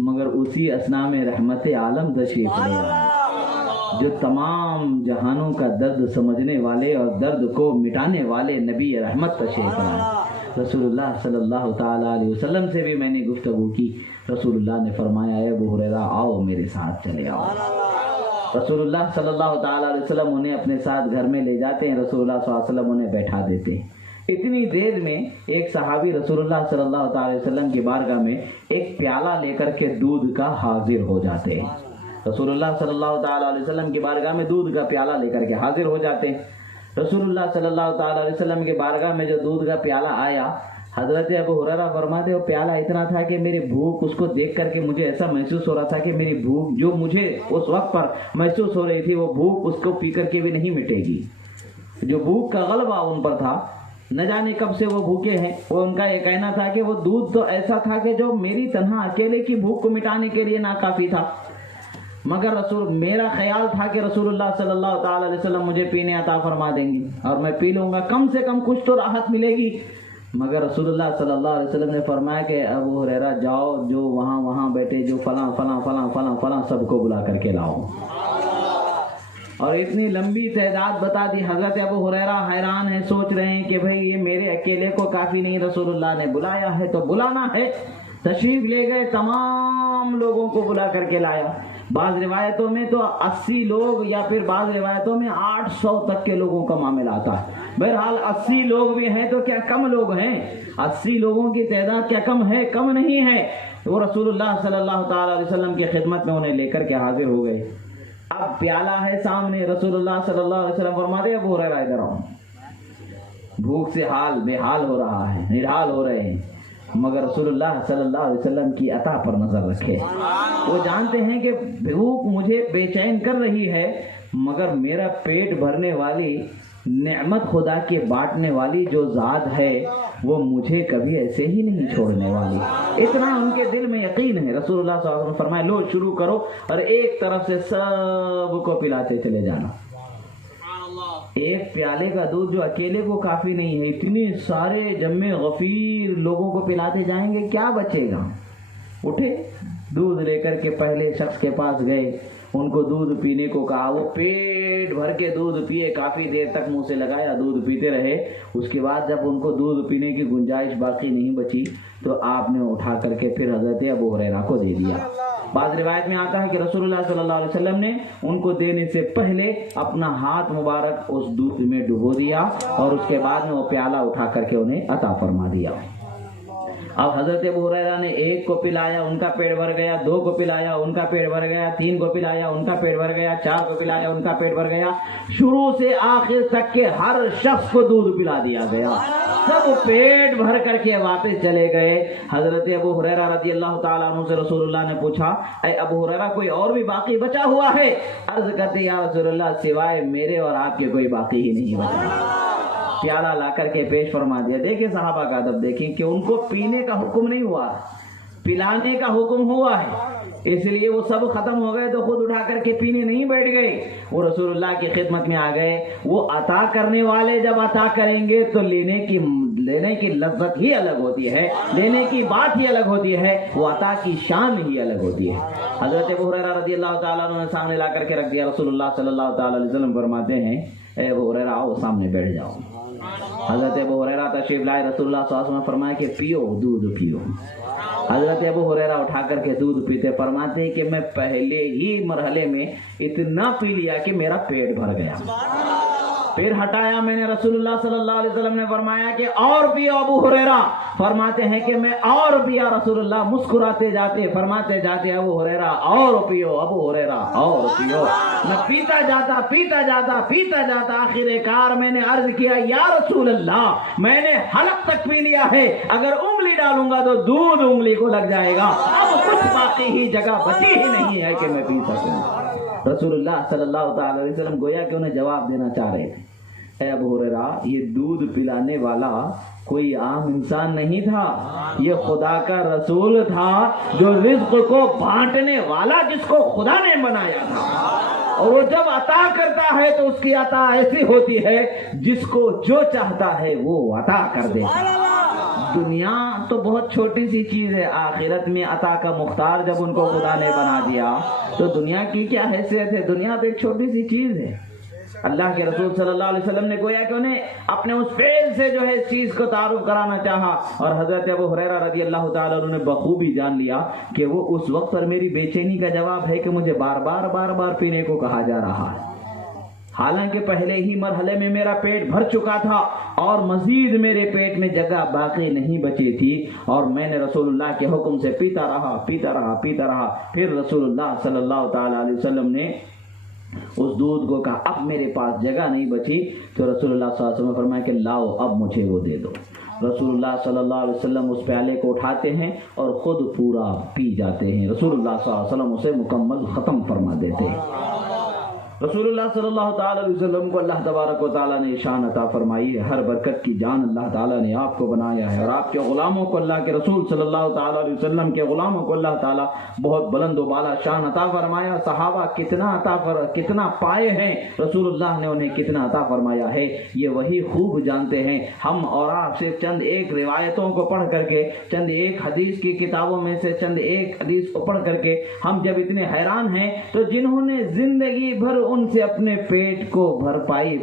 مگر اسی اثنا میں رحمت عالم تشریف لے آئے، جو تمام جہانوں کا درد سمجھنے والے اور درد کو مٹانے والے نبی رحمت تشریف لائے۔ رسول اللہ صلی اللہ تعالی علیہ وسلم سے بھی میں نے گفتگو کی، رسول اللہ نے فرمایا اے ابو ہریرہ آؤ میرے ساتھ چلے آؤ۔ رسول اللہ صلی اللہ تعالیٰ علیہ وسلم انہیں اپنے ساتھ گھر میں لے جاتے ہیں، رسول اللہ صلی اللہ علیہ وسلم انہیں بیٹھا دیتے ہیں۔ اتنی دیر میں ایک صحابی رسول اللہ صلی اللہ تعالیٰ علیہ وسلم کی بارگاہ میں ایک پیالہ لے کر کے دودھ کا حاضر ہو جاتے ہیں۔ رسول اللہ صلی اللہ تعالیٰ علیہ وسلم کی بارگاہ میں دودھ کا پیالہ لے کر کے حاضر ہو جاتے ہیں۔ رسول اللہ صلی اللہ تعالیٰ علیہ وسلم کی بارگاہ میں جو دودھ کا پیالہ آیا، حضرت ابو ہریرہ فرماتے وہ پیالہ اتنا تھا کہ میری بھوک، اس کو دیکھ کر کے مجھے ایسا محسوس ہو رہا تھا کہ میری بھوک جو مجھے اس وقت پر محسوس ہو رہی تھی وہ بھوک اس کو پی کر کے بھی نہیں مٹے گی۔ جو بھوک کا غلبہ ان پر تھا، نہ جانے کب سے وہ بھوکے ہیں، وہ ان کا یہ کہنا تھا کہ وہ دودھ تو ایسا تھا کہ جو میری تنہا اکیلے کی بھوک کو مٹانے کے لیے ناکافی تھا، مگر میرا خیال تھا کہ رسول اللہ صلی اللہ تعالیٰ علیہ وسلم مجھے پینے عطا فرما دیں گے اور میں پی لوں گا، کم سے کم کچھ تو راحت ملے گی۔ مگر رسول اللہ صلی اللہ علیہ وسلم نے فرمایا کہ ابو ہریرہ جاؤ، جو وہاں بیٹھے جو فلاں فلاں فلاں فلاں فلاں سب کو بلا کر کے لاؤ، اور اتنی لمبی تعداد بتا دی۔ حضرت ابو ہریرہ حیران ہیں، سوچ رہے ہیں کہ بھئی یہ میرے اکیلے کو کافی نہیں، رسول اللہ نے بلایا ہے تو بلانا ہے۔ تشریف لے گئے، تمام لوگوں کو بلا کر کے لایا۔ بعض روایتوں میں تو 80 لوگ یا پھر بعض روایتوں میں 800 تک کے لوگوں کا معاملہ آتا ہے۔ بہرحال 80 لوگ بھی ہیں تو کیا کم لوگ ہیں؟ 80 لوگوں کی تعداد کیا کم ہے؟ کم نہیں ہے۔ وہ رسول اللہ صلی اللہ تعالیٰ علیہ وسلم کی خدمت میں انہیں لے کر کے حاضر ہو گئے۔ اب پیالہ ہے سامنے، رسول اللہ صلی اللہ علیہ وسلم فرماتے ابو ہریرہ ادھر آؤ، بھوک سے حال بے حال ہو رہا ہے، نڈھال ہو رہے ہیں، مگر رسول اللہ صلی اللہ علیہ وسلم کی عطا پر نظر رکھے۔ وہ جانتے ہیں کہ بھوک مجھے بے چین کر رہی ہے، مگر میرا پیٹ بھرنے والی نعمت خدا کے بانٹنے والی جو ذات ہے وہ مجھے کبھی ایسے ہی نہیں چھوڑنے والی، اتنا ان کے دل میں یقین ہے۔ رسول اللہ صلی اللہ علیہ وسلم فرمائے لو شروع کرو، اور ایک طرف سے سب کو پلاتے چلے جانا۔ ایک پیالے کا دودھ جو اکیلے کو کافی نہیں ہے، اتنے سارے جمع غفیر لوگوں کو پلاتے جائیں گے، کیا بچے گا؟ اٹھے، دودھ لے کر کے پہلے شخص کے پاس گئے، ان کو دودھ پینے کو کہا، وہ پیٹ بھر کے دودھ پیے، کافی دیر تک منہ سے لگایا، دودھ پیتے رہے۔ اس کے بعد جب ان کو دودھ پینے کی گنجائش باقی نہیں بچی تو آپ نے اٹھا کر کے پھر حضرت ابو ہریرہ کو دے دیا۔ بعض روایت میں آتا ہے کہ رسول اللہ صلی اللہ علیہ وسلم نے ان کو دینے سے پہلے اپنا ہاتھ مبارک اس دودھ میں ڈبو دیا اور اس کے بعد میں وہ پیالہ اٹھا کر کے انہیں عطا فرما دیا۔ اب حضرت ابو ہریرہ نے ایک کو پلایا، ان کا پیٹ بھر گیا، دو کو پلایا، ان کا پیٹ بھر گیا، تین کو پلایا، ان کا پیٹ بھر گیا، چار کو پلایا، ان کا پیٹ بھر گیا، شروع سے آخر تک کے ہر شخص کو دودھ پلا دیا گیا، سب پیٹ بھر کر کے واپس چلے گئے۔ حضرت ابو ہریرہ رضی اللہ تعالیٰ عنہ سے رسول اللہ نے پوچھا اے ابو ہریرہ کوئی اور بھی باقی بچا ہوا ہے؟ عرض کرتے یا رسول اللہ سوائے میرے اور آپ کے کوئی باقی ہی نہیں بچا۔ پیالہ لا کر کے پیش فرما دیا۔ دیکھیں صحابہ کا ادب، دیکھیں کہ ان کو پینے کا حکم نہیں ہوا، پلانے کا حکم ہوا ہے، اس لیے وہ سب ختم ہو گئے تو خود اٹھا کر کے پینے نہیں بیٹھ گئے، وہ رسول اللہ کی خدمت میں آ گئے۔ وہ عطا کرنے والے جب عطا کریں گے تو لینے کی لذت ہی الگ ہوتی ہے، لینے کی بات ہی الگ ہوتی ہے، وہ عطا کی شان ہی الگ ہوتی ہے۔ حضرت ابو ہریرہ رضی اللہ تعالیٰ عنہ نے سامنے لا کر کے رکھ دیا۔ رسول اللہ صلی اللہ تعالیٰ علیہ وسلم فرماتے ہیں اے ابو ہریرہ آؤ سامنے بیٹھ جاؤ۔ حضرت ابو ہریرہ تشریف لائے، رسول اللہ صلی اللہ علیہ وسلم فرمایا کہ پیو، دودھ پیو۔ حضرت ابو ہریرہ اٹھا کر کے دودھ پیتے، فرماتے ہیں کہ میں پہلے ہی مرحلے میں اتنا پی لیا کہ میرا پیٹ بھر گیا، پھر ہٹایا میں نے۔ رسول اللہ صلی اللہ علیہ وسلم نے فرمایا کہ اور پیو ابو ہریرہ، فرماتے ہیں کہ میں اور پیا، رسول اللہ مسکراتے جاتے فرماتے جاتے ابو ہریرہ اور پیو، ابو ہریرہ اور پیو۔ میں پیتا جاتا آخر کار میں نے عرض کیا یا رسول اللہ میں نے حلق تک پی لیا ہے، اگر انگلی ڈالوں گا تو دودھ انگلی کو لگ جائے گا، اب کچھ باقی ہی جگہ بچی ہی نہیں ہے کہ میں پی سکوں۔ رسول اللہ صلی اللہ تعالی علیہ وسلم گویا کہ انہیں جواب دینا چاہ رہے تھے، اے ابو ہریرہ یہ دودھ پلانے والا کوئی عام انسان نہیں تھا، یہ خدا کا رسول تھا، جو رزق کو بانٹنے والا، جس کو خدا نے بنایا تھا، اور وہ جب عطا کرتا ہے تو اس کی عطا ایسی ہوتی ہے جس کو جو چاہتا ہے وہ عطا کر دیتا ہے۔ دنیا تو بہت چھوٹی سی چیز ہے، آخرت میں عطا کا مختار جب ان کو خدا نے بنا دیا تو دنیا کی کیا حیثیت ہے؟ دنیا تو ایک چھوٹی سی چیز ہے۔ اللہ کے رسول صلی اللہ علیہ وسلم نے گویا کہ انہیں اپنے اس فعل سے جو ہے اس چیز کو تعارف کرانا چاہا، اور حضرت ابو ہریرہ رضی اللہ تعالیٰ عنہ نے بخوبی جان لیا کہ وہ اس وقت پر میری بے چینی کا جواب ہے کہ مجھے بار بار پینے کو کہا جا رہا ہے، حالانکہ پہلے ہی مرحلے میں میرا پیٹ بھر چکا تھا اور مزید میرے پیٹ میں جگہ باقی نہیں بچی تھی، اور میں نے رسول اللہ کے حکم سے پیتا رہا۔ پھر رسول اللہ صلی اللہ تعالیٰ علیہ وسلم نے اس دودھ کو کہا اب میرے پاس جگہ نہیں بچی، تو رسول اللہ صلی اللہ علیہ وسلم نے فرمایا کہ لاؤ اب مجھے وہ دے دو۔ رسول اللہ صلی اللہ علیہ وسلم اس پیالے کو اٹھاتے ہیں اور خود پورا پی جاتے ہیں، رسول اللہ صلی اللہ علیہ وسلم اسے مکمل ختم فرما دیتے ہیں۔ رسول اللہ صلی اللہ تعالیٰ علیہ وسلم کو اللہ تبارک و تعالیٰ نے شان عطا فرمائی ہے، ہر برکت کی جان اللہ تعالیٰ نے آپ کو بنایا ہے، اور آپ کے غلاموں کو اللہ کے رسول صلی اللہ تعالیٰ علیہ وسلم کے غلاموں کو اللہ تعالیٰ بہت بلند و بالا شان عطا فرمایا۔ صحابہ کتنا پائے ہیں، رسول اللہ نے انہیں کتنا عطا فرمایا ہے، یہ وہی خوب جانتے ہیں۔ ہم اور آپ صرف چند ایک روایتوں کو پڑھ کر کے، چند ایک حدیث کی کتابوں میں سے چند ایک حدیث کو پڑھ کر کے ہم جب اتنے حیران ہیں، تو جنہوں نے زندگی بھر ان سے اپنے پیٹ کو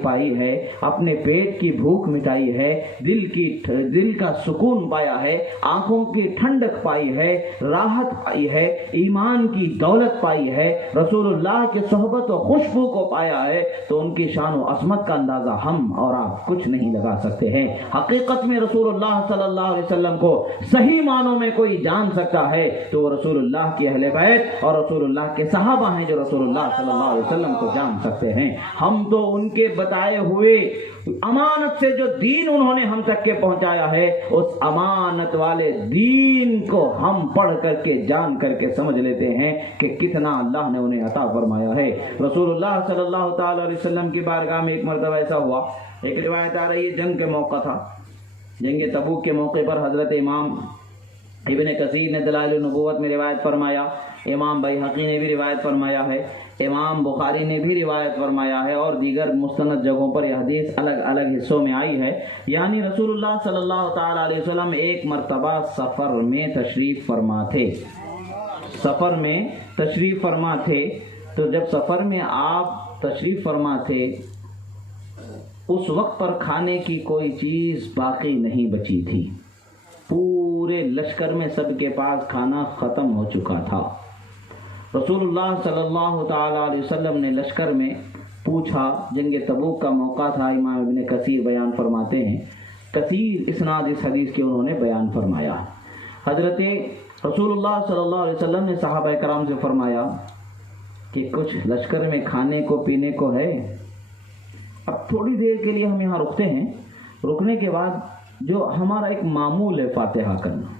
پائی ہے، اپنے پیٹ کی بھوک مٹائی ہے، دل کا سکون پایا ہے، آنکھوں کی ٹھنڈک پائی ہے، راحت پائی ہے، ایمان کی دولت پائی ہے، رسول اللہ کی صحبت و خوشبو کو پایا ہے، تو ان کی شان و عظمت کا اندازہ ہم اور آپ کچھ نہیں لگا سکتے ہیں۔ حقیقت میں رسول اللہ صلی اللہ علیہ وسلم کو صحیح معنوں میں کوئی جان سکتا ہے تو وہ رسول اللہ کی اہل بیت اور رسول اللہ کے صحابہ ہیں، جو رسول اللہ صلی اللہ علیہ وسلم کو جان سکتے ہیں۔ ہم تو ان کے بتائے ہوئے امانت سے جو دین انہوں نے ہم تک کے پہنچایا ہے، اس امانت والے دین کو ہم پڑھ کر کے جان کر کے سمجھ لیتے ہیں کہ کتنا اللہ نے انہیں عطا فرمایا ہے۔ رسول اللہ صلی اللہ تعالی علیہ وسلم کی بارگاہ میں ایک مرتبہ ایسا ہوا، ایک روایت آ رہی ہے جنگ کے موقع تھا، جنگ تبوک کے موقع پر حضرت امام ابن کثیر نے دلائل النبوت میں روایت فرمایا، امام بیہقی نے بھی روایت فرمایا ہے، امام بخاری نے بھی روایت فرمایا ہے، اور دیگر مستند جگہوں پر یہ حدیث الگ الگ حصوں میں آئی ہے۔ یعنی رسول اللہ صلی اللہ تعالی علیہ وسلم ایک مرتبہ سفر میں تشریف فرما تھے، تو جب سفر میں آپ تشریف فرما تھے اس وقت پر کھانے کی کوئی چیز باقی نہیں بچی تھی، پورے لشکر میں سب کے پاس کھانا ختم ہو چکا تھا۔ رسول اللہ صلی اللہ تعالی علیہ وسلم نے لشکر میں پوچھا، جنگ تبوک کا موقع تھا، امام ابن کثیر بیان فرماتے ہیں، کثیر اسناد اس حدیث کے انہوں نے بیان فرمایا۔ حضرت رسول اللہ صلی اللہ علیہ وسلم نے صحابہ کرام سے فرمایا کہ کچھ لشکر میں کھانے کو پینے کو ہے، اب تھوڑی دیر کے لیے ہم یہاں رکتے ہیں، رکنے کے بعد جو ہمارا ایک معمول ہے فاتحہ کرنا،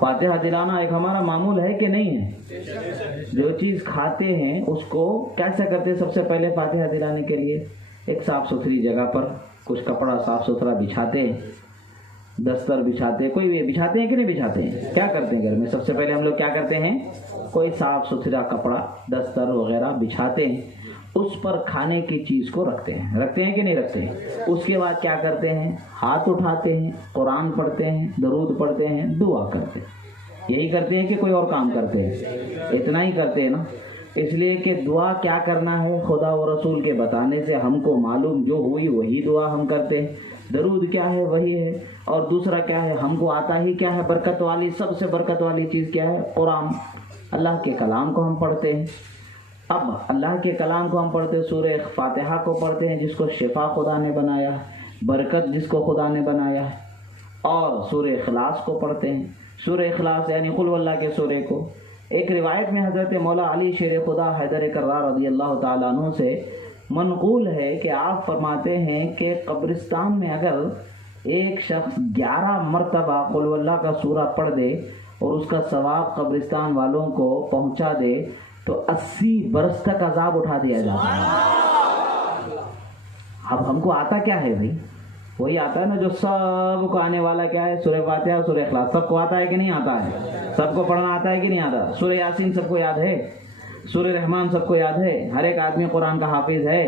فاتحہ دلانا ایک ہمارا معمول ہے کہ نہیں ہے؟ جو چیز کھاتے ہیں اس کو کیسے کرتے ہیں؟ سب سے پہلے فاتحہ دلانے کے لیے ایک صاف ستھری جگہ پر کچھ کپڑا صاف ستھرا بچھاتے ہیں، دستر بچھاتے ہیں، کوئی بچھاتے ہیں کہ نہیں بچھاتے ہیں؟ کیا کرتے ہیں گھر میں؟ سب سے پہلے ہم لوگ کیا کرتے ہیں؟ کوئی صاف ستھرا کپڑا دستر وغیرہ بچھاتے ہیں، اس پر کھانے کی چیز کو رکھتے ہیں کہ نہیں رکھتے ہیں؟ اس کے بعد کیا کرتے ہیں؟ ہاتھ اٹھاتے ہیں، قرآن پڑھتے ہیں، درود پڑھتے ہیں، دعا کرتے ہیں۔ یہی کرتے ہیں کہ کوئی اور کام کرتے ہیں؟ اتنا ہی کرتے ہیں نا، اس لیے کہ دعا کیا کرنا ہے خدا و رسول کے بتانے سے ہم کو معلوم، جو ہوئی وہی دعا ہم کرتے ہیں۔ درود کیا ہے؟ وہی ہے، اور دوسرا کیا ہے؟ ہم کو آتا ہی کیا ہے؟ برکت والی، سب سے برکت والی چیز کیا ہے؟ قرآن، اللہ کے کلام کو ہم پڑھتے ہیں۔ اب اللہ کے کلام کو ہم پڑھتے ہیں، سورہ فاتحہ کو پڑھتے ہیں جس کو شفا خدا نے بنایا، برکت جس کو خدا نے بنایا، اور سورہ اخلاص کو پڑھتے ہیں، سورہ اخلاص یعنی قل واللہ کے سورے کو۔ ایک روایت میں حضرت مولا علی شیر خدا حیدر کرار رضی اللہ تعالیٰ عنہ سے منقول ہے کہ آپ فرماتے ہیں کہ قبرستان میں اگر ایک شخص 11 مرتبہ قل واللہ کا سورہ پڑھ دے اور اس کا ثواب قبرستان والوں کو پہنچا دے تو 80 برس تک عذاب اٹھا دیا جاتا ہے۔ اب ہم کو آتا کیا ہے بھائی؟ وہی آتا ہے نا جو سب کو آنے والا کیا ہے؟ سورہ فاتحہ، سورہ اخلاص۔ سب کو آتا ہے کہ نہیں آتا ہے؟ سب کو پڑھنا آتا ہے کہ نہیں آتا؟ سورہ یاسین سب کو یاد ہے، سورہ رحمان سب کو یاد ہے، ہر ایک آدمی قرآن کا حافظ ہے۔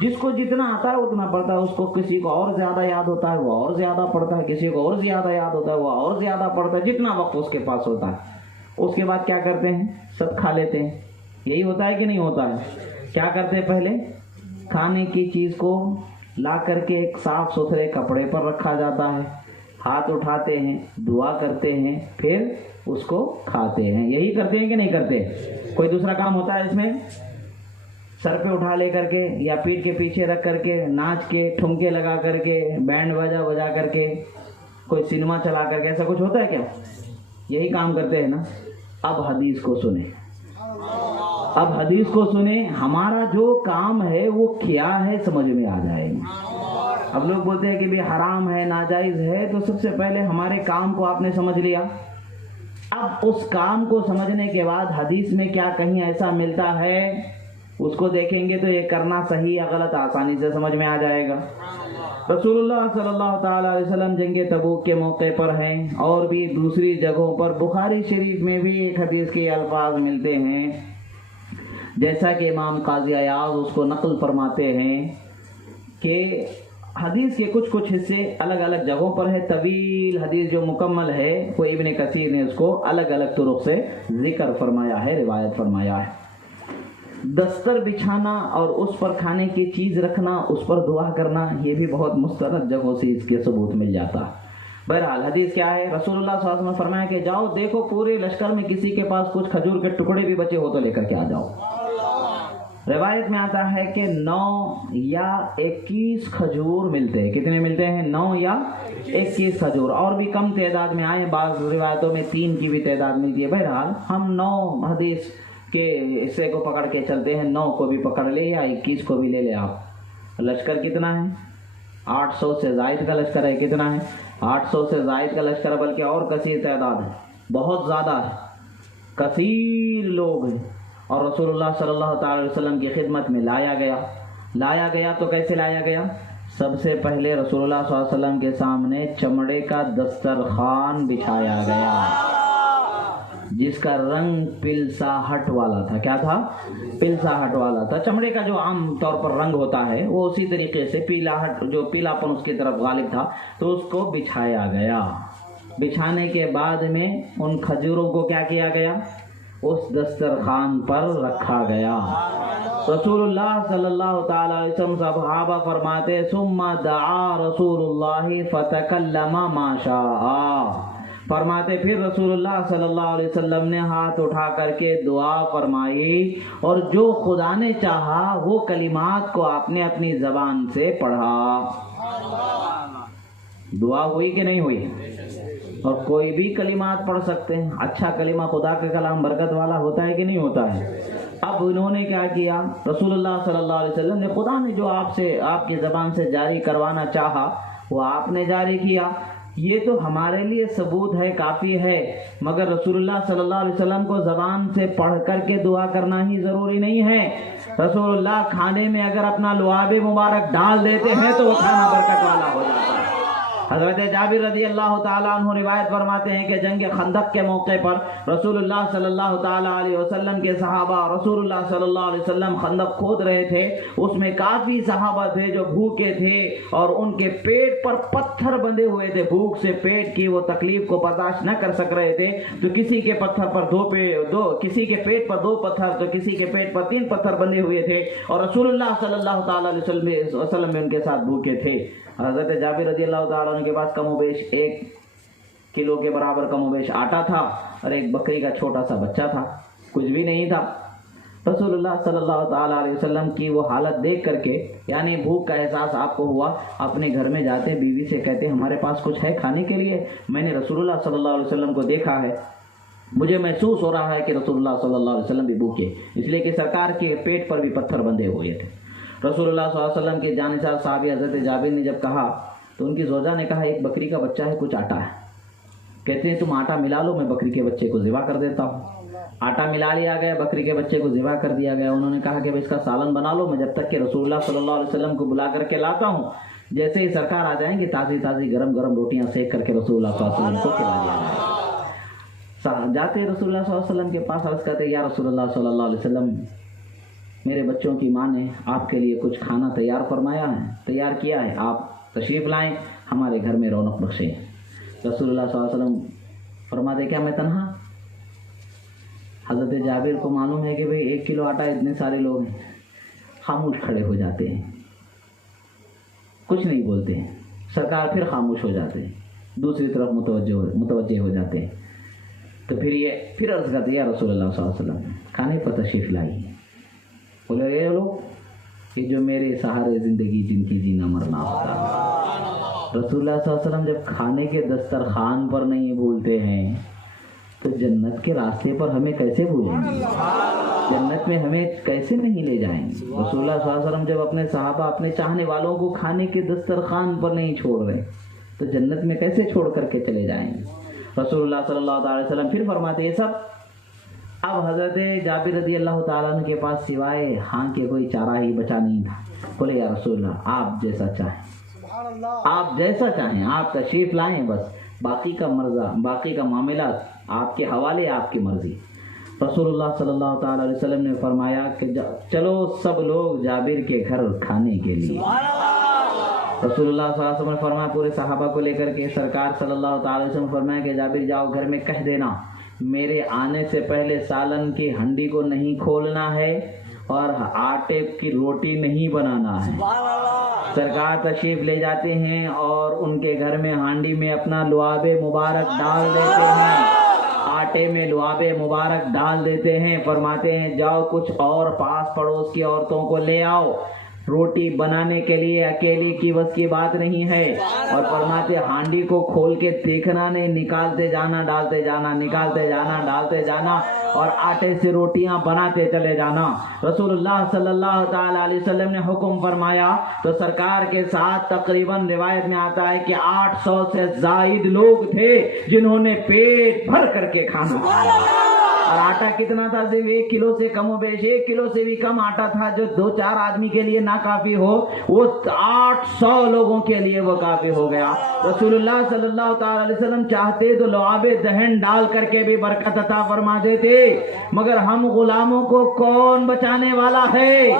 جس کو جتنا آتا ہے اتنا پڑھتا ہے، اس کو کسی کو اور زیادہ یاد ہوتا ہے وہ اور زیادہ پڑھتا ہے، کسی کو اور زیادہ یاد ہوتا ہے وہ اور زیادہ پڑھتا ہے، جتنا وقت اس کے پاس ہوتا ہے۔ اس کے بعد کیا کرتے ہیں؟ سب کھا لیتے ہیں، یہی ہوتا ہے کہ نہیں ہوتا ہے؟ کیا کرتے ہیں؟ پہلے کھانے کی چیز کو لا کر کے ایک صاف ستھرے کپڑے پر رکھا جاتا ہے، ہاتھ اٹھاتے ہیں، دعا کرتے ہیں، پھر اس کو کھاتے ہیں. یہی کرتے ہیں کہ نہیں کرتے؟ کوئی دوسرا کام ہوتا ہے اس میں؟ سر پہ اٹھا لے کر کے یا پیٹھ کے پیچھے رکھ کر کے ناچ کے ٹھمکے لگا کر کے بینڈ بجا کر کے کوئی سنیما چلا کر کے ایسا کچھ ہوتا ہے کیا؟ یہی کام کرتے ہیں نا. اب حدیث کو سنیں، اب حدیث کو سنیں. ہمارا جو کام ہے وہ کیا ہے سمجھ میں آ جائے گا. اب لوگ بولتے ہیں کہ بھی حرام ہے، ناجائز ہے، تو سب سے پہلے ہمارے کام کو آپ نے سمجھ لیا. اب اس کام کو سمجھنے کے بعد حدیث میں کیا کہیں ایسا ملتا ہے اس کو دیکھیں گے تو یہ کرنا صحیح یا غلط آسانی سے سمجھ میں آ جائے گا. رسول اللہ صلی اللہ تعالی علیہ وسلم جنگ تبوک کے موقع پر ہیں اور بھی دوسری جگہوں پر بخاری شریف میں بھی ایک حدیث کے الفاظ ملتے ہیں، جیسا کہ امام قاضی عیاض اس کو نقل فرماتے ہیں کہ حدیث کے کچھ حصے الگ الگ جگہوں پر ہے. طویل حدیث جو مکمل ہے وہ ابن کثیر نے اس کو الگ الگ طرق سے ذکر فرمایا ہے، روایت فرمایا ہے. دستر بچھانا اور اس پر کھانے کی چیز رکھنا، اس پر دعا کرنا، یہ بھی بہت مستند جگہوں سے اس کے ثبوت مل جاتا. بہرحال حدیث کیا ہے؟ رسول اللہ صلی اللہ علیہ وسلم نے فرمایا کہ جاؤ دیکھو پورے لشکر میں کسی کے پاس کچھ کھجور کے ٹکڑے بھی بچے ہو تو لے کر کے آ جاؤ. روایت میں آتا ہے کہ 9 یا 21 کھجور ملتے ہیں. کتنے ملتے ہیں؟ 9 یا 21 کھجور. اور بھی کم تعداد میں آئے، بعض روایتوں میں 3 کی بھی تعداد ملتی ہے. بہرحال ہم 9 حدیث کے حصے کو پکڑ کے چلتے ہیں. 9 کو بھی پکڑ لے یا 21 کو بھی لے لے آپ. لشکر کتنا ہے؟ 800 سے زائد کا لشکر ہے. کتنا ہے؟ 800 سے زائد کا لشکر، بلکہ اور کثیر تعداد ہے، بہت زیادہ ہے، کثیر لوگ ہیں. اور رسول اللہ صلی اللہ تعالی علیہ وسلم کی خدمت میں لایا گیا تو کیسے لایا گیا؟ سب سے پہلے رسول اللہ صلی اللہ علیہ وسلم کے سامنے چمڑے کا دسترخوان بچھایا گیا جس کا رنگ پلسا ہٹ والا تھا. کیا تھا؟ پلسا ہٹ والا تھا. چمڑے کا جو عام طور پر رنگ ہوتا ہے وہ اسی طریقے سے پیلا ہٹ، جو پیلاپن اس کی طرف غالب تھا تو اس کو بچھایا گیا. بچھانے کے بعد میں ان کھجوروں کو کیا کیا گیا؟ اس دسترخوان پر رکھا گیا. رسول اللہ صلی اللہ تعالی علیہ وسلم صحابہ فرماتے ثم دعا رسول اللہ فتکلم ما شاء. فرماتے پھر رسول اللہ صلی اللہ علیہ وسلم نے ہاتھ اٹھا کر کے دعا فرمائی اور جو خدا نے چاہا وہ کلمات کو آپ نے اپنی زبان سے پڑھا. دعا ہوئی کہ نہیں ہوئی؟ اور کوئی بھی کلمات پڑھ سکتے ہیں. اچھا کلمہ خدا کا کلام برکت والا ہوتا ہے کہ نہیں ہوتا ہے؟ اب انہوں نے کیا کیا؟ رسول اللہ صلی اللہ علیہ وسلم نے، خدا نے جو آپ کی زبان سے جاری کروانا چاہا وہ آپ نے جاری کیا. یہ تو ہمارے لیے ثبوت ہے، کافی ہے. مگر رسول اللہ صلی اللہ علیہ وسلم کو زبان سے پڑھ کر کے دعا کرنا ہی ضروری نہیں ہے. رسول اللہ کھانے میں اگر اپنا لعاب مبارک ڈال دیتے ہیں تو وہ کھانا برکت والا ہو جاتا ہے. حضرت جابر رضی اللہ تعالیٰ عنہ روایت فرماتے ہیں کہ جنگ خندق کے موقع پر رسول اللہ صلی اللہ تعالیٰ علیہ وسلم کے صحابہ رسول اللہ صلی اللہ علیہ وسلم خندق کھود رہے تھے. اس میں کافی صحابہ تھے جو بھوکے تھے اور ان کے پیٹ پر پتھر بندھے ہوئے تھے. بھوک سے پیٹ کی وہ تکلیف کو برداشت نہ کر سک رہے تھے تو کسی کے پتھر پر کسی کے پیٹ پر 2 پتھر تو کسی کے پیٹ پر 3 پتھر بندھے ہوئے تھے اور رسول اللہ صلی اللہ تعالیٰ علیہ وسلم میں ان کے ساتھ بھوکے تھے. حضرت جابر رضی اللہ تعالیٰ عنہ کے پاس کم و بیش 1 کلو کے برابر کم و بیش آٹا تھا اور ایک بکری کا چھوٹا سا بچہ تھا، کچھ بھی نہیں تھا. رسول اللہ صلی اللہ تعالیٰ علیہ وسلم کی وہ حالت دیکھ کر کے، یعنی بھوک کا احساس آپ کو ہوا، اپنے گھر میں جاتے بیوی سے کہتے ہمارے پاس کچھ ہے کھانے کے لیے؟ میں نے رسول اللہ صلی اللہ علیہ وسلم کو دیکھا ہے، مجھے محسوس ہو رہا ہے کہ رسول اللہ صلی اللہ علیہ وسلم بھی بھوکے، اس لیے کہ سرکار کے پیٹ پر بھی پتھر بندھے ہوئے تھے. رسول اللہ صلی اللہ علیہ وسلم کے جانثار صحابی حضرت جابر نے جب کہا تو ان کی زوجہ نے کہا ایک بکری کا بچہ ہے، کچھ آٹا ہے. کہتے ہیں تم آٹا ملا لو، میں بکری کے بچے کو ذبح کر دیتا ہوں. آٹا ملا لیا گیا، بکری کے بچے کو ذبح کر دیا گیا. انہوں نے کہا کہ اس کا سالن بنا لو، میں جب تک کہ رسول اللہ صلی اللہ علیہ وسلم کو بلا کر کے لاتا ہوں. جیسے ہی سرکار آ جائیں گے تازی گرم روٹیاں سیک کر کے رسول اللہ صلی اللہ علیہ وسلم کو کھلا دیا جائے. جاتے رسول اللہ صلی اللہ علیہ وسلم کے پاس، عرض کرتے یا رسول اللہ صلی اللہ علیہ وسلم، میرے بچوں کی ماں نے آپ کے لیے کچھ کھانا تیار کیا ہے، آپ تشریف لائیں، ہمارے گھر میں رونق بخشیں. رسول اللہ صلی اللہ علیہ وسلم فرماتے کیا میں تنہا؟ حضرت جابر کو معلوم ہے کہ 1 کلو آٹا اتنے سارے لوگ ہیں. خاموش کھڑے ہو جاتے ہیں، کچھ نہیں بولتے ہیں. سرکار پھر خاموش ہو جاتے ہیں، دوسری طرف متوجہ ہو جاتے ہیں. تو پھر عرض کرتے یا رسول اللہ صلی اللہ علیہ وسلم کھانے پر تشریف لائی. بولے یہ لوگ یہ جو میرے سہارے زندگی جن کی جینا مرنا ہوتا ہے. رسول اللہ صلی اللہ علیہ وسلم جب کھانے کے دسترخوان پر نہیں بھولتے ہیں تو جنت کے راستے پر ہمیں کیسے بھولیں گے؟ جنت میں ہمیں کیسے نہیں لے جائیں گے؟ رسول اللہ صلی اللہ علیہ وسلم جب اپنے صحابہ اپنے چاہنے والوں کو کھانے کے دسترخوان پر نہیں چھوڑ رہے تو جنت میں کیسے چھوڑ کر کے چلے جائیں گے؟ رسول اللہ صلی اللہ علیہ وسلم پھر فرماتے یہ سب. اب حضرت جابر رضی اللہ تعالیٰ عنہ کے پاس سوائے ہاں کے کوئی چارہ ہی بچا نہیں تھا. بولے یا رسول اللہ آپ جیسا چاہیں، آپ جیسا چاہیں، آپ تشریف لائیں، بس باقی کا معاملات آپ کے حوالے، آپ کی مرضی. رسول اللہ صلی اللہ تعالیٰ علیہ وسلم نے فرمایا کہ چلو سب لوگ جابر کے گھر کھانے کے لیے. رسول اللہ صلی اللہ علیہ وسلم نے فرمایا پورے صحابہ کو لے کر کے سرکار صلی اللہ تعالیٰ علیہ وسلم نے فرمایا کہ جابر جاؤ گھر میں کہہ دینا میرے آنے سے پہلے سالن کی ہنڈی کو نہیں کھولنا ہے اور آٹے کی روٹی نہیں بنانا ہے. سرکار تشریف لے جاتے ہیں اور ان کے گھر میں ہانڈی میں اپنا لعاب مبارک ڈال دیتے ہیں، آٹے میں لعاب مبارک ڈال دیتے ہیں. فرماتے ہیں جاؤ کچھ اور پاس پڑوس کی عورتوں کو لے آؤ، روٹی بنانے کے لیے اکیلی کی بس کی بات نہیں ہے. اور فرماتے ہانڈی کو کھول کے دیکھنا نہیں، نکالتے جانا ڈالتے جانا، نکالتے جانا ڈالتے جانا اور آٹے سے روٹیاں بناتے چلے جانا. رسول اللہ صلی اللہ تعالی علیہ وسلم نے حکم فرمایا تو سرکار کے ساتھ تقریباً روایت میں آتا ہے کہ 800 سے زائد لوگ تھے جنہوں نے پیٹ بھر کر کے کھانا کھایا. اور آٹا کتنا تھا؟ صرف 1 کلو سے کم و بیش 1 کلو سے بھی کم آٹا تھا جو 2-4 آدمی کے لیے نہ کافی ہو، وہ 800 لوگوں کے لیے وہ کافی ہو گیا. رسول اللہ صلی اللہ تعالی علیہ وسلم چاہتے تو لعاب دہن ڈال کر کے بھی برکت عطا فرما دیتے، مگر ہم غلاموں کو کون بچانے والا ہے؟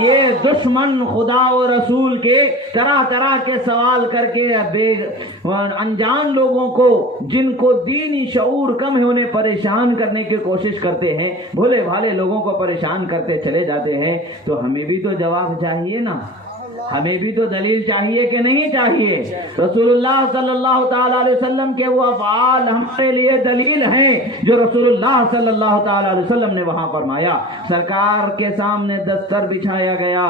یہ دشمن خدا و رسول کے طرح طرح کے سوال کر کے انجان لوگوں کو جن کو دینی شعور کم ہے انہیں پریشان کرنے کی کوشش کرتے ہیں، بھولے بھالے لوگوں کو پریشان کرتے چلے جاتے ہیں. تو ہمیں بھی تو جواب چاہیے نا، ہمیں بھی تو دلیل چاہیے کہ نہیں چاہیے؟ رسول اللہ صلی اللہ تعالی علیہ وسلم کے وہ افعال ہمارے لیے دلیل ہیں جو رسول اللہ صلی اللہ تعالی علیہ وسلم نے وہاں فرمایا. سرکار کے سامنے دستر بچھایا گیا،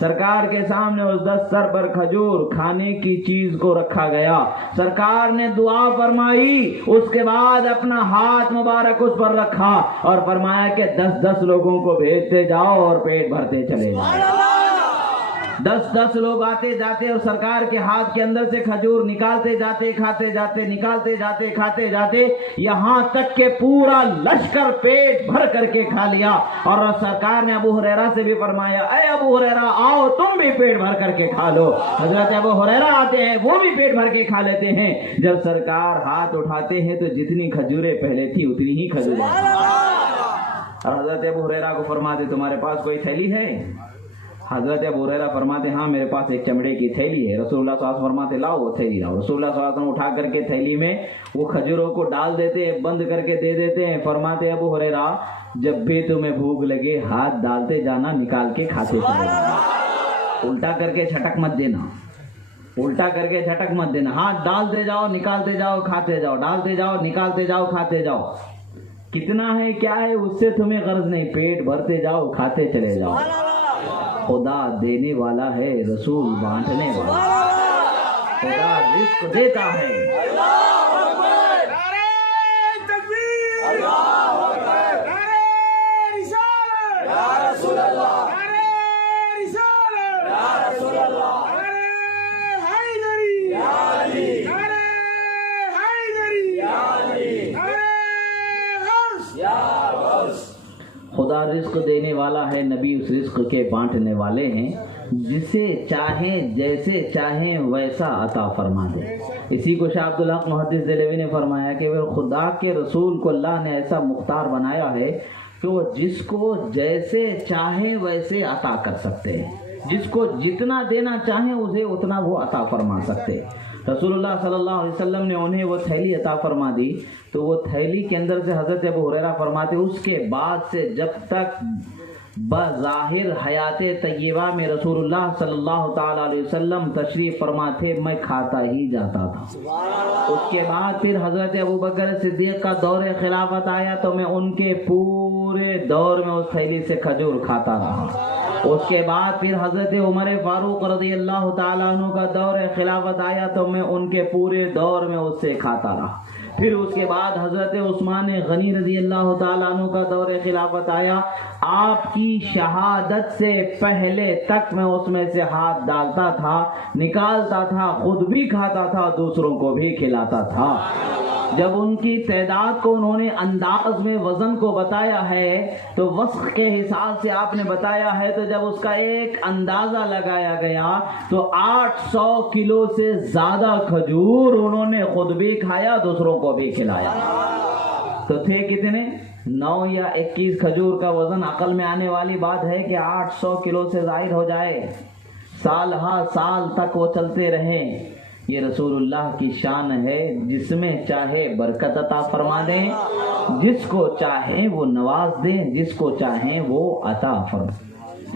سرکار کے سامنے اس دستر پر کھجور کھانے کی چیز کو رکھا گیا، سرکار نے دعا فرمائی، اس کے بعد اپنا ہاتھ مبارک اس پر رکھا اور فرمایا کہ 10-10 لوگوں کو بھیجتے جاؤ اور پیٹ بھرتے چلے جاؤ. 10 لوگ آتے جاتے اور سرکار کے ہاتھ کے اندر سے کھجور نکالتے جاتے کھاتے جاتے، نکالتے جاتے کھاتے جاتے، یہاں تک کہ پورا لشکر پیٹ بھر کر کے کھا لیا. اور سرکار نے ابو ہریرہ سے بھی فرمایا اے ابو ہریرہ آؤ تم بھی پیٹ بھر کر کے کھا لو. حضرت ابو ہریرہ آتے ہیں، وہ بھی پیٹ بھر کے کھا لیتے ہیں. جب سرکار ہاتھ اٹھاتے ہیں تو جتنی کھجوریں پہلے تھی اتنی ہی کھجوریں. اور حضرت ابو ہریرہ کو فرماتے تمہارے پاس کوئی تھیلی ہے؟ حضرت ابو ہریرہ فرماتے ہاں میرے پاس ایک چمڑے کی تھیلی ہے. رسول اللہ صلی اللہ علیہ وسلم فرماتے لاؤ وہ تھیلی لاؤ. رسول اللہ صلی اللہ علیہ وسلم اٹھا کر کے تھیلی میں وہ کھجوروں کو ڈال دیتے، بند کر کے دے دیتے ہیں. فرماتے ابو ہریرہ جب بھی تمہیں بھوک لگے ہاتھ ڈالتے جانا، نکال کے کھاتے چلے جانا، الٹا کر کے چھٹک مت دینا، الٹا کر کے جھٹک مت دینا. ہاتھ ڈالتے جاؤ نکالتے جاؤ کھاتے جاؤ، ڈالتے جاؤ نکالتے جاؤ کھاتے جاؤ. کتنا ہے کیا ہے اس سے تمہیں غرض نہیں، پیٹ بھرتے جاؤ کھاتے چلے جاؤ. خدا دینے والا ہے، رسول بانٹنے والا. خدا رزق دیتا ہے. خدا رزق دینے والا ہے، نبی اس رزق کے بانٹنے والے ہیں. جسے چاہیں جیسے چاہیں ویسا عطا فرما دے. اسی کو شاہ عبدالحق محدث دہلوی نے فرمایا کہ وہ خدا کے رسول کو اللہ نے ایسا مختار بنایا ہے کہ وہ جس کو جیسے چاہیں ویسے عطا کر سکتے ہیں، جس کو جتنا دینا چاہیں اسے اتنا وہ عطا فرما سکتے. رسول اللہ صلی اللہ علیہ وسلم نے انہیں وہ تھیلی عطا فرما دی تو وہ تھیلی کے اندر سے حضرت ابو ہریرہ فرماتے اس کے بعد سے جب تک بظاہر حیات طیبہ میں رسول اللہ صلی اللہ تعالی علیہ وسلم تشریف فرما تھے، میں کھاتا ہی جاتا تھا۔ اس کے بعد پھر حضرت ابوبکر صدیق کا دور خلافت آیا تو میں ان کے پورے دور میں اس تھیلی سے کھجور کھاتا رہا۔ اس کے بعد پھر حضرت عمر فاروق رضی اللہ تعالیٰ عنہ کا دور خلافت آیا تو میں ان کے پورے دور میں اس سے کھاتا رہا۔ پھر اس کے بعد حضرت عثمان غنی رضی اللہ تعالیٰ عنہ کا دور خلافت آیا، آپ کی شہادت سے پہلے تک میں اس میں سے ہاتھ ڈالتا تھا، نکالتا تھا، خود بھی کھاتا تھا، دوسروں کو بھی کھلاتا تھا۔ جب ان کی تعداد کو انہوں نے انداز میں وزن کو بتایا ہے تو وسق کے حساب سے آپ نے بتایا ہے، تو جب اس کا ایک اندازہ لگایا گیا تو 800 کلو سے زیادہ کھجور انہوں نے خود بھی کھایا، دوسروں کو بھی کھلایا۔ تو تھے کتنے؟ 9 یا 21 کھجور کا وزن۔ عقل میں آنے والی بات ہے کہ 800 کلو سے زائد ہو جائے، سال ہا سال تک وہ چلتے رہیں۔ یہ رسول اللہ کی شان ہے، جس میں چاہے برکت عطا فرما دیں، جس کو چاہیں وہ نواز دیں، جس کو چاہیں وہ عطا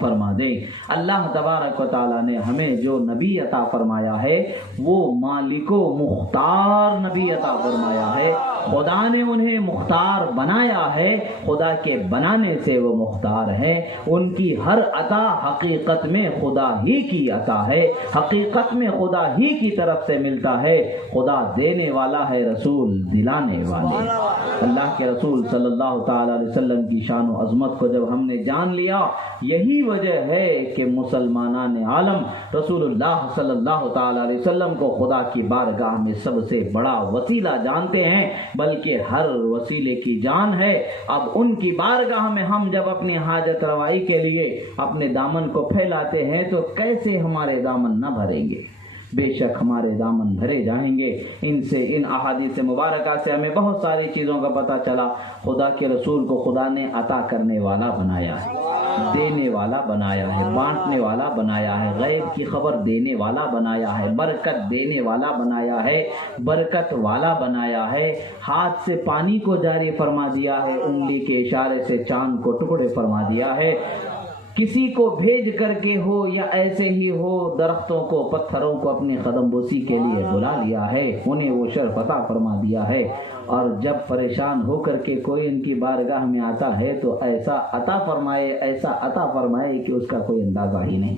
فرما دیں۔ اللہ تبارک و تعالیٰ نے ہمیں جو نبی عطا فرمایا ہے وہ مالک و مختار نبی عطا فرمایا ہے۔ خدا نے انہیں مختار بنایا ہے، خدا کے بنانے سے وہ مختار ہیں۔ ان کی ہر عطا حقیقت میں خدا ہی کی عطا ہے، حقیقت میں خدا ہی کی طرف سے ملتا ہے۔ خدا دینے والا ہے، رسول دلانے والے۔ اللہ کے رسول صلی اللہ تعالی علیہ وسلم کی شان و عظمت کو جب ہم نے جان لیا، یہی وجہ ہے کہ مسلمانان عالم رسول اللہ صلی اللہ تعالی علیہ وسلم کو خدا کی بارگاہ میں سب سے بڑا وسیلہ جانتے ہیں، بلکہ ہر وسیلے کی جان ہے۔ اب ان کی بارگاہ میں ہم جب اپنی حاجت روائی کے لیے اپنے دامن کو پھیلاتے ہیں تو کیسے ہمارے دامن نہ بھریں گے؟ بے شک ہمارے دامن بھرے جائیں گے۔ ان احادیث مبارکہ سے ہمیں بہت ساری چیزوں کا پتہ چلا۔ خدا کے رسول کو خدا نے عطا کرنے والا بنایا ہے، دینے والا بنایا ہے، بانٹنے والا بنایا ہے، غیب کی خبر دینے والا بنایا ہے، برکت دینے والا بنایا ہے، برکت والا بنایا ہے۔ ہاتھ سے پانی کو جاری فرما دیا ہے، انگلی کے اشارے سے چاند کو ٹکڑے فرما دیا ہے۔ کسی کو بھیج کر کے ہو یا ایسے ہی ہو، درختوں کو پتھروں کو اپنی قدم بوسی کے لیے بلا لیا ہے، انہیں وہ شرف عطا فرما دیا ہے۔ اور جب پریشان ہو کر کے کوئی ان کی بارگاہ میں آتا ہے تو ایسا عطا فرمائے کہ اس کا کوئی اندازہ ہی نہیں۔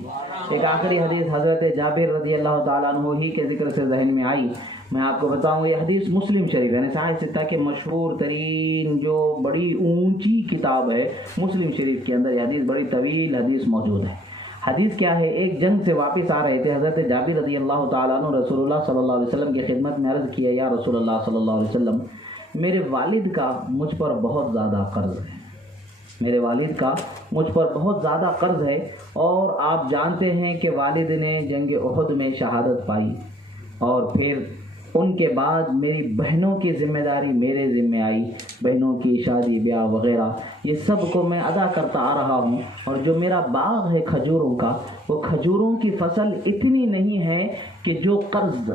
ایک آخری حدیث حضرت جابر رضی اللہ تعالیٰ عنہ ہی کے ذکر سے ذہن میں آئی، میں آپ کو بتاؤں۔ یہ حدیث مسلم شریف یعنی صحیح ستہ کے مشہور ترین جو بڑی اونچی کتاب ہے، مسلم شریف کے اندر یہ حدیث بڑی طویل حدیث موجود ہے۔ حدیث کیا ہے؟ ایک جنگ سے واپس آ رہے تھے حضرت جابر رضی اللہ تعالیٰ عنہ رسول اللہ صلی اللہ علیہ وسلم کی خدمت میں عرض کیا، یا رسول اللہ صلی اللہ علیہ وسلم، میرے والد کا مجھ پر بہت زیادہ قرض ہے، میرے والد کا مجھ پر بہت زیادہ قرض ہے، اور آپ جانتے ہیں کہ والد نے جنگ احد میں شہادت پائی، اور پھر ان کے بعد میری بہنوں کی ذمہ داری میرے ذمہ آئی، بہنوں کی شادی بیاہ وغیرہ یہ سب کو میں ادا کرتا آ رہا ہوں، اور جو میرا باغ ہے کھجوروں کا، وہ کھجوروں کی فصل اتنی نہیں ہے کہ جو قرض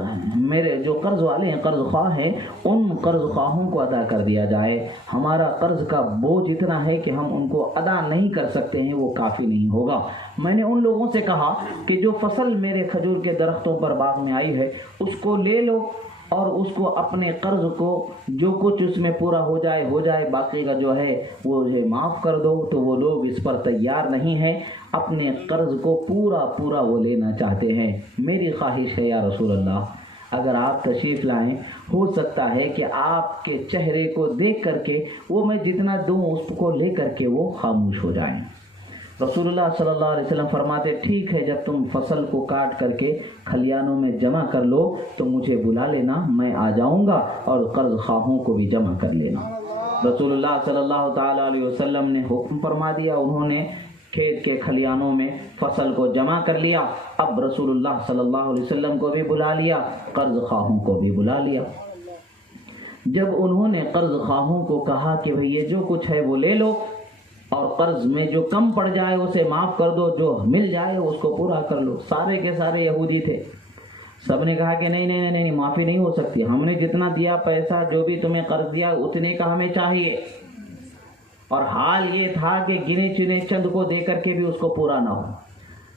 والے ہیں، قرض خواہ ہیں، ان قرض خواہوں کو ادا کر دیا جائے۔ ہمارا قرض کا بوجھ اتنا ہے کہ ہم ان کو ادا نہیں کر سکتے ہیں، وہ کافی نہیں ہوگا۔ میں نے ان لوگوں سے کہا کہ جو فصل میرے کھجور کے درختوں پر باغ میں آئی ہے اس کو لے لو، اور اس کو اپنے قرض کو جو کچھ اس میں پورا ہو جائے، باقی کا جو ہے وہ معاف کر دو۔ تو وہ لوگ اس پر تیار نہیں ہیں، اپنے قرض کو پورا وہ لینا چاہتے ہیں۔ میری خواہش ہے یا رسول اللہ، اگر آپ تشریف لائیں، ہو سکتا ہے کہ آپ کے چہرے کو دیکھ کر کے وہ میں جتنا دوں اس کو لے کر کے وہ خاموش ہو جائیں۔ رسول اللہ صلی اللہ علیہ وسلم فرماتے، ٹھیک ہے، جب تم فصل کو کاٹ کر کے کھلیانوں میں جمع کر لو تو مجھے بلا لینا، میں آ جاؤں گا، اور قرض خواہوں کو بھی جمع کر لینا۔ رسول اللہ صلی اللہ تعالی علیہ وسلم نے حکم فرما دیا، انہوں نے کھیت کے کھلیانوں میں فصل کو جمع کر لیا۔ اب رسول اللہ صلی اللہ علیہ وسلم کو بھی بلا لیا، قرض خواہوں کو بھی بلا لیا۔ جب انہوں نے قرض خواہوں کو کہا کہ بھئی یہ جو کچھ ہے وہ لے لو، اور قرض میں جو کم پڑ جائے اسے معاف کر دو، جو مل جائے اس کو پورا کر لو۔ سارے کے سارے یہودی تھے، سب نے کہا کہ نہیں، معافی نہیں ہو سکتی، ہم نے جتنا دیا پیسہ، جو بھی تمہیں قرض دیا اتنے کا ہمیں چاہیے۔ اور حال یہ تھا کہ گنے چنے چند کو دے کر کے بھی اس کو پورا نہ ہو.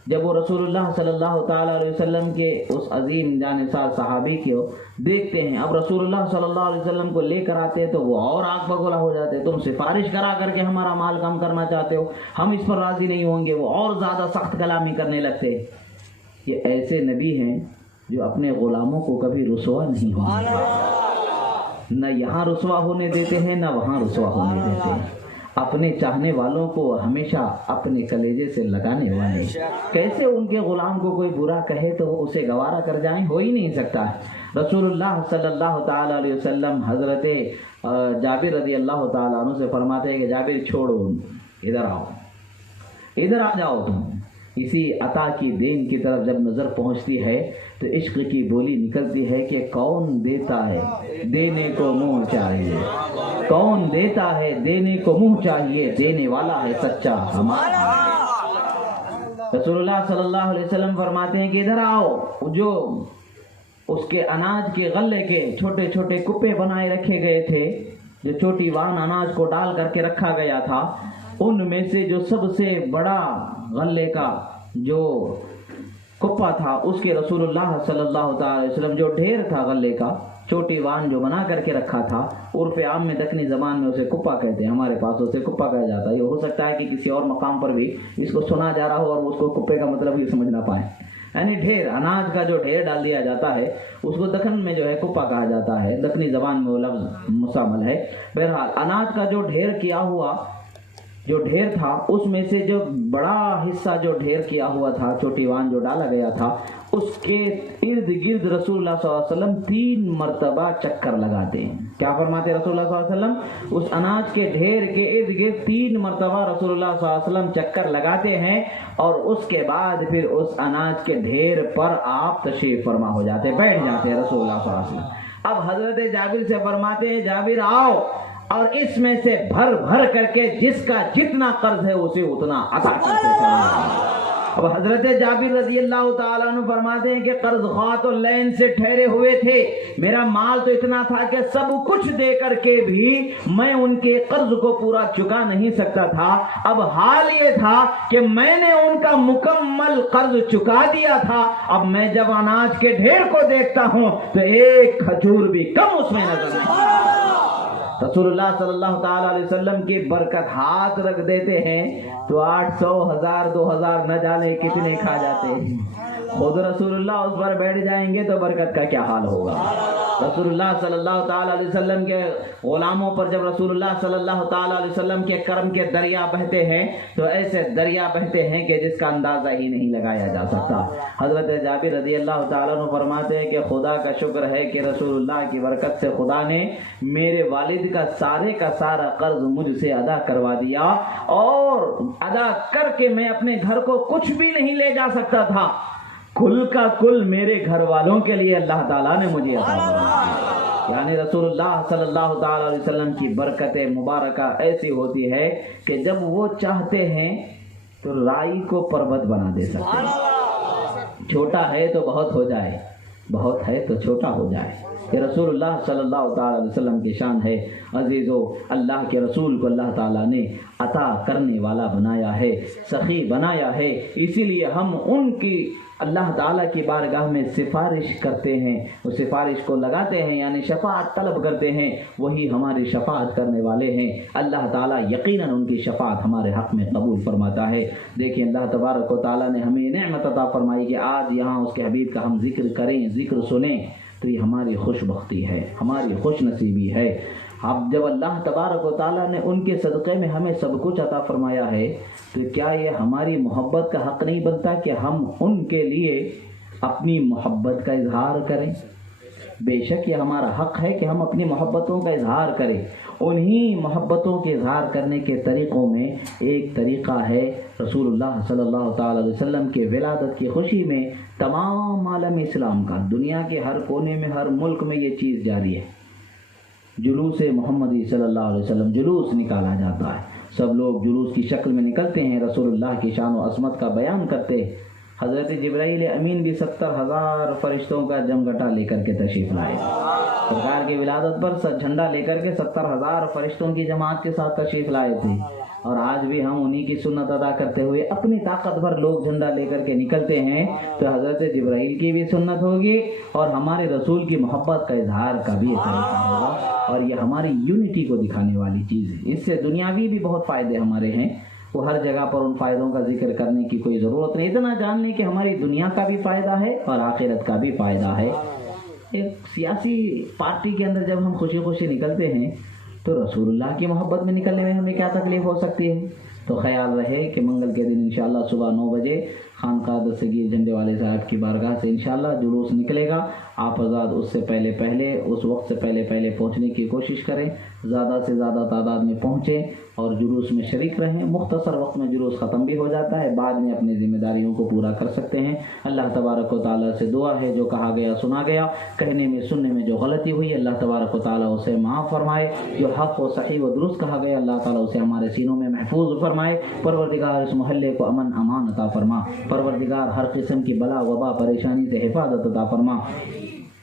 جب وہ رسول اللہ صلی اللہ تعالیٰ علیہ وسلم کے اس عظیم جانثار صحابی کو دیکھتے ہیں، اب رسول اللہ صلی اللہ علیہ وسلم کو لے کر آتے ہیں تو وہ اور آنکھ بگولا ہو جاتے ہیں. تم سفارش کرا کر کے ہمارا مال کم کرنا چاہتے ہو، ہم اس پر راضی نہیں ہوں گے. وہ اور زیادہ سخت کلامی کرنے لگتے. یہ ایسے نبی ہیں جو اپنے غلاموں کو کبھی رسوا نہیں ہونے دیتے، نہ یہاں رسوا ہونے دیتے ہیں نہ وہاں رسوا ہونے دیتے ہیں. اپنے چاہنے والوں کو ہمیشہ اپنے کلیجے سے لگانے والے. کیسے ان کے غلام کو کوئی برا کہے تو وہ اسے گوارا کر جائیں؟ ہو ہی نہیں سکتا. رسول اللہ صلی اللہ تعالیٰ علیہ وسلم حضرت جابر رضی اللہ تعالیٰ عنہ سے فرماتے ہیں کہ جابر چھوڑو، ادھر آؤ، ادھر آ جاؤ تم. اسی عطا کی دین کی طرف جب نظر پہنچتی ہے تو عشق کی بولی نکلتی ہے کہ کون دیتا ہے دینے کو منہ چاہیے، کون دیتا ہے دینے کو منہ چاہیے، دینے والا ہے سچا ہمارا. رسول اللہ صلی اللہ علیہ وسلم فرماتے ہیں کہ ادھر آؤ. جو اس کے اناج کے غلے کے چھوٹے چھوٹے کپے بنائے رکھے گئے تھے، جو چوٹی وان اناج کو ڈال کر کے رکھا گیا تھا، ان میں سے جو سب سے بڑا غلے کا جو کپا تھا اس کے رسول اللہ صلی اللہ تعالی وسلم جو ڈھیر تھا غلے کا، چوٹی وان جو بنا کر کے رکھا تھا، عرف عام میں دکنی زبان میں اسے کپا کہتے ہیں، ہمارے پاس اسے کپا کہا جاتا ہے. یہ ہو سکتا ہے کہ کسی اور مقام پر بھی اس کو سنا جا رہا ہو اور اس کو کپے کا مطلب ہی سمجھ نہ پائے. یعنی ڈھیر، اناج کا جو ڈھیر ڈال دیا جاتا ہے اس کو دکن میں جو ہے کپا کہا جاتا ہے، دکنی زبان میں وہ لفظ مستعمل ہے. بہرحال اناج کا جو ڈھیر کیا ہوا جو ڈھیر تھا، اس میں سے جو بڑا حصہ جو ڈھیر کیا ہوا تھا، چوٹی وان جو ڈالا گیا تھا، اس کے ارد گرد رسول اللہ صلی اللہ علیہ وسلم 3 مرتبہ چکر لگاتے ہیں. کیا فرماتے رسول اللہ صلی اللہ علیہ وسلم؟ اس اناج کے ڈھیر کے ارد گرد 3 مرتبہ رسول اللہ صلی اللہ علیہ وسلم چکر لگاتے ہیں، اور اس کے بعد پھر اس اناج کے ڈھیر پر آپ تشریف فرما ہو جاتے، بیٹھ جاتے ہیں رسول اللہ صلی اللہ علیہ وسلم. اب حضرت جابر سے فرماتے ہیں جابر آؤ اور اس میں سے بھر بھر کر کے جس کا جتنا قرض ہے اسے اتنا عطا کرتے چلو. اب حضرت جابر رضی اللہ تعالیٰ عنہ فرماتے ہیں کہ قرض خواہ تو لین سے ٹھہرے ہوئے تھے، میرا مال تو اتنا تھا کہ سب کچھ دے کر کے بھی میں ان کے قرض کو پورا چکا نہیں سکتا تھا. اب حال یہ تھا کہ میں نے ان کا مکمل قرض چکا دیا تھا. اب میں جب اناج کے ڈھیر کو دیکھتا ہوں تو ایک کھجور بھی کم اس میں نظر نہیں. رسول اللہ صلی اللہ تعالیٰ علیہ وسلم کی برکت ہاتھ رکھ دیتے ہیں تو 800 1000 2000 نہ جانے کتنے کھا جاتے ہیں. خود رسول اللہ اس پر بیٹھ جائیں گے تو برکت کا کیا حال ہوگا. رسول اللہ صلی اللہ تعالیٰ علیہ وسلم کے غلاموں پر جب رسول اللہ صلی اللہ تعالیٰ علیہ وسلم کے کرم کے دریا بہتے ہیں تو ایسے دریا بہتے ہیں کہ جس کا اندازہ ہی نہیں لگایا جا سکتا. حضرت جابر رضی اللہ تعالیٰ عنہ فرماتے ہیں کہ خدا کا شکر ہے کہ رسول اللہ کی برکت سے خدا نے میرے والد کا سارا قرض مجھ سے ادا کروا دیا، اور ادا کر کے میں اپنے گھر کو کچھ بھی نہیں لے جا سکتا تھا. کل کا کل میرے گھر والوں کے لیے اللہ تعالیٰ نے مجھے عطا فرمایا. یعنی رسول اللہ صلی اللہ تعالیٰ علیہ وسلم کی برکت مبارکہ ایسی ہوتی ہے کہ جب وہ چاہتے ہیں تو رائی کو پربت بنا دے سکتے ہیں. چھوٹا ہے تو بہت ہو جائے، بہت ہے تو چھوٹا ہو جائے. یہ رسول اللہ صلی اللہ تعالیٰ علیہ وسلم کی شان ہے. عزیزو، اللہ کے رسول کو اللہ تعالیٰ نے عطا کرنے والا بنایا ہے، سخی بنایا ہے. اسی لیے ہم ان کی اللہ تعالیٰ کی بارگاہ میں سفارش کرتے ہیں، وہ سفارش کو لگاتے ہیں، یعنی شفاعت طلب کرتے ہیں. وہی ہماری شفاعت کرنے والے ہیں. اللہ تعالیٰ یقیناً ان کی شفاعت ہمارے حق میں قبول فرماتا ہے. دیکھیں اللہ تبارک و تعالیٰ نے ہمیں نعمت عطا فرمائی کہ آج یہاں اس کے حبیب کا ہم ذکر کریں، ذکر سنیں، تو یہ ہماری خوش بختی ہے، ہماری خوش نصیبی ہے. اب جب اللہ تبارک و تعالیٰ نے ان کے صدقے میں ہمیں سب کچھ عطا فرمایا ہے تو کیا یہ ہماری محبت کا حق نہیں بنتا کہ ہم ان کے لیے اپنی محبت کا اظہار کریں؟ بے شک یہ ہمارا حق ہے کہ ہم اپنی محبتوں کا اظہار کریں. انہی محبتوں کے اظہار کرنے کے طریقوں میں ایک طریقہ ہے رسول اللہ صلی اللہ تعالی علیہ وسلم کے ولادت کی خوشی میں تمام عالم اسلام کا، دنیا کے ہر کونے میں، ہر ملک میں یہ چیز جاری ہے. جلوس محمدی صلی اللہ علیہ وسلم جلوس نکالا جاتا ہے. سب لوگ جلوس کی شکل میں نکلتے ہیں، رسول اللہ کی شان و عظمت کا بیان کرتے. حضرت جبرائیل امین بھی 70,000 فرشتوں کا جمگٹا لے کر کے تشریف لائے. سرکار کی ولادت پر جھنڈا لے کر کے 70,000 فرشتوں کی جماعت کے ساتھ تشریف لائے تھے، اور آج بھی ہم انہی کی سنت ادا کرتے ہوئے اپنی طاقت بھر لوگ جھنڈا لے کر کے نکلتے ہیں، تو حضرت جبرائیل کی بھی سنت ہوگی اور ہمارے رسول کی محبت کا اظہار کا بھی طریقہ ہوگا، اور یہ ہماری یونٹی کو دکھانے والی چیز ہے۔ اس سے دنیاوی بھی بہت فائدے ہمارے ہیں، وہ ہر جگہ پر ان فائدوں کا ذکر کرنے کی کوئی ضرورت نہیں، اتنا جان لیں کہ ہماری دنیا کا بھی فائدہ ہے اور آخرت کا بھی فائدہ ہے۔ ایک سیاسی پارٹی کے اندر جب ہم خوشی خوشی نکلتے ہیں تو رسول اللہ کی محبت میں نکلنے میں ہمیں کیا تکلیف ہو سکتی ہے؟ تو خیال رہے کہ منگل کے دن انشاءاللہ صبح 9 بجے خانقاہ دستگیر جھنڈے والے صاحب کی بارگاہ سے انشاءاللہ جلوس نکلے گا۔ آپ حضرات اس سے پہلے اس وقت سے پہلے پہنچنے کی کوشش کریں، زیادہ سے زیادہ تعداد میں پہنچیں اور جلوس میں شریک رہیں۔ مختصر وقت میں جلوس ختم بھی ہو جاتا ہے، بعد میں اپنی ذمہ داریوں کو پورا کر سکتے ہیں۔ اللہ تبارک و تعالیٰ سے دعا ہے جو کہا گیا سنا گیا، کہنے میں سننے میں جو غلطی ہوئی اللہ تبارک و تعالیٰ اسے معاف فرمائے، جو حق و صحیح و درست کہا گیا اللہ تعالیٰ اسے ہمارے سینوں میں محفوظ فرمائے۔ پروردگار اس محلے کو امن امان عطا فرما، پروردگار ہر قسم کی بلا وبا پریشانی سے حفاظت عطا فرما،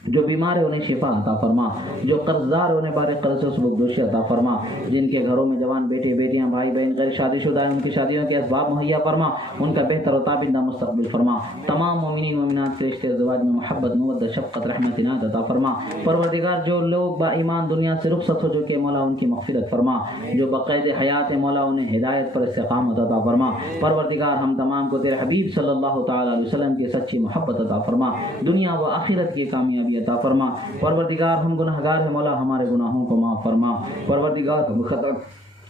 جو بیمار ہے انہیں شفا عطا فرما، جو قرض دار انہیں بار قرض سے سبکدوشی عطا فرما، جن کے گھروں میں جوان بیٹے بیٹیاں بھائی بہن غیر شادی شدہ ہیں ان کی شادیوں کے اسباب مہیا فرما، ان کا بہتر و تابندہ مستقبل فرما، تمام مومنین مومنات کے رشتے ازدواج میں محبت مودت شفقت رحمت عنایت عطا فرما۔ پروردگار جو لوگ با ایمان دنیا سے رخصت ہو چکے مولا ان کی مغفرت فرما، جو بقید حیات مولا انہیں ہدایت پر استقامت عطا فرما۔ پروردگار ہم تمام کو تیرے حبیب صلی اللہ تعالی علیہ وسلم کی سچی محبت عطا فرما، دنیا و آخرت کی کامیابی عطا فرما۔ پروردگار ہم گناہگار ہیں مولا ہمارے گناہوں کو معاف فرما، پروردگار ہم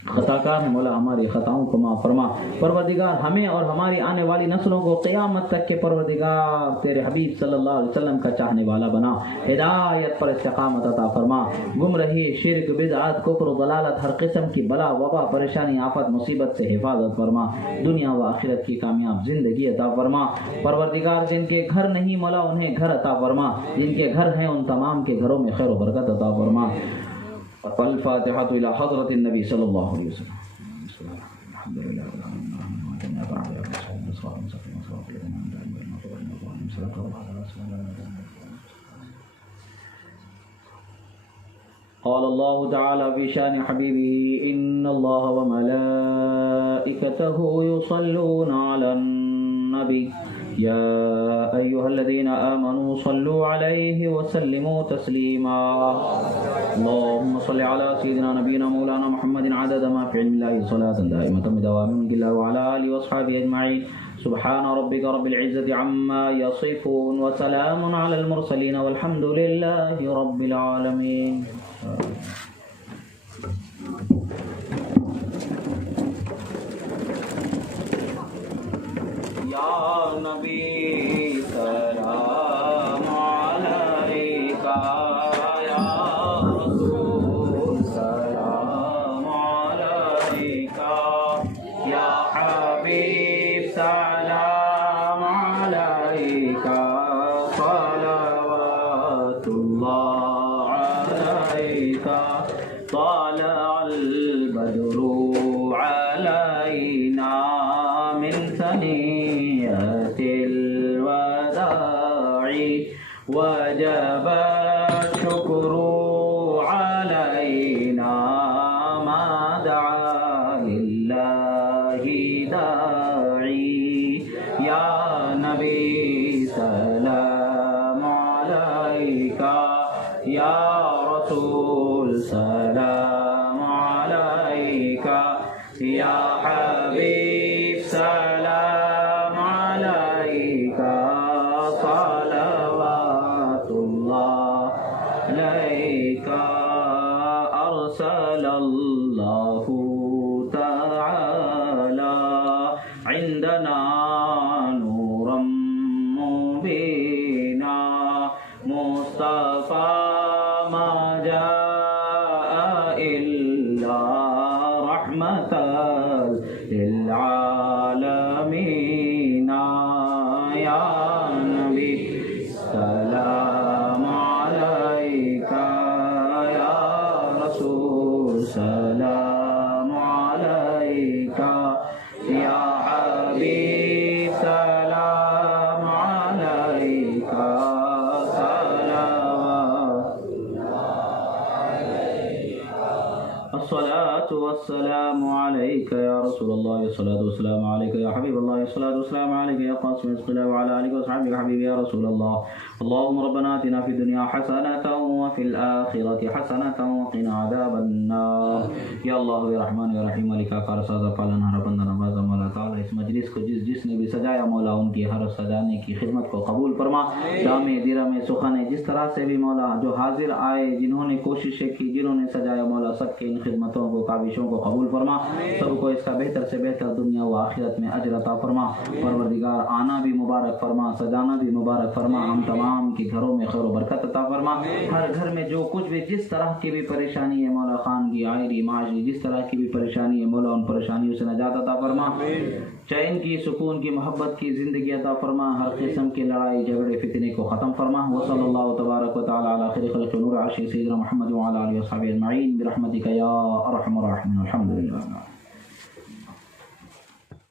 خطاکار ہیں مولا ہماری خطاؤں کو معاف فرما۔ پروردگار ہمیں اور ہماری آنے والی نسلوں کو قیامت تک کے پروردگار تیرے حبیب صلی اللہ علیہ وسلم کا چاہنے والا بنا، ہدایت پر استقامت عطا فرما۔ گمراہی شرک بدعت کفر و ضلالت ہر قسم کی بلا وبا پریشانی آفت مصیبت سے حفاظت فرما، دنیا و آخرت کی کامیاب زندگی عطا فرما۔ پروردگار جن کے گھر نہیں مولا انہیں گھر عطا فرما، جن کے گھر ہیں ان تمام کے گھروں میں خیر و برکت عطا فرما۔ الفاتحة إلى حضرة النبي صلى الله عليه وسلم۔ الحمد لله رب العالمين قال الله تعالى في شان حبيبه إن الله وملائكته يصلون على النبي يا أيها الذين آمنوا صلوا عليه وسلموا تسليما اللهم صل على سيدنا نبينا مولانا محمد عدد ما في علم الله صلاة دائمة بدوام ملك الله وعلى آله وأصحابه أجمعين سبحان ربك رب العزة عما يصفون وسلام على المرسلين والحمد لله رب العالمين۔ یا نبی سلام علیکہ، یا رسول سلام علیکہ، یا حبیب سلام علیکہ، صلوات اللہ علیکہ، طلع البدر علینا من ثنیۃ الوداع وجب الشکر علینا ما دعا للہ داعی۔ یا نبی سلام علیکہ، یا رسول سلام علیکہ، یا حبیب سلام علیکہ، صلوات اللہ علیکہ۔ ارسل اللہ تعالی عندنا نورا مبینا مصطفیٰ ما جاء الا رحمۃ للعالمین۔ یا نبی سلام علیکہ، یا رسول سلام علیکہ، یا حبیب سلام علیکہ، صلوات والسلام عليك يا رسول الله الصلاة والسلام عليك يا حبيب الله الصلاة والسلام عليك يا قاسم رزق الله وعلى آلك وصحبه حبيبي يا رسول الله. اللهم ربنا آتنا في الدنيا حسنة وفي الآخرة حسنة وقنا عذاب النار. یا اللہ یا رحمان یا رحیم علی کا کار سازا پالنا ربنا نوازا مولا تعالی اس مجلس کو جس نے بھی سجایا مولا ان کی ہر سجانے کی خدمت کو قبول فرما. جامع دیرہ میں سخن جس طرح سے بھی مولا جو حاضر آئے جنہوں نے کوششیں کی جنہوں نے سجایا مولا سب کے ان خدمتوں کو کاوشوں کو قبول فرما. سب کو اس کا بہتر سے بہتر دنیا و آخرت میں اجر عطا فرما. پروردگار آنا بھی مبارک فرما سجانا بھی مبارک فرما. ہم تمام کے گھروں میں خیر و برکت عطا فرما. ہر گھر میں جو کچھ بھی جس طرح کی بھی پریشانی ہے مولا خانگی عائری معاشی جس طرح کی بھی پریشانی ہے مولا ان پریشانیوں سے نجات عطا فرما. چین کی سکون کی محبت کی زندگی عطا فرما. ہر قسم کی لڑائی جھگڑے فتنے کو ختم فرما. وصلی اللہ تبارک و تعالی علی خیر خلق نور عرش سیدنا محمد وعلی آلہ وصحبہ اجمعین برحمتک یا ارحم الراحمین. الحمد للہ.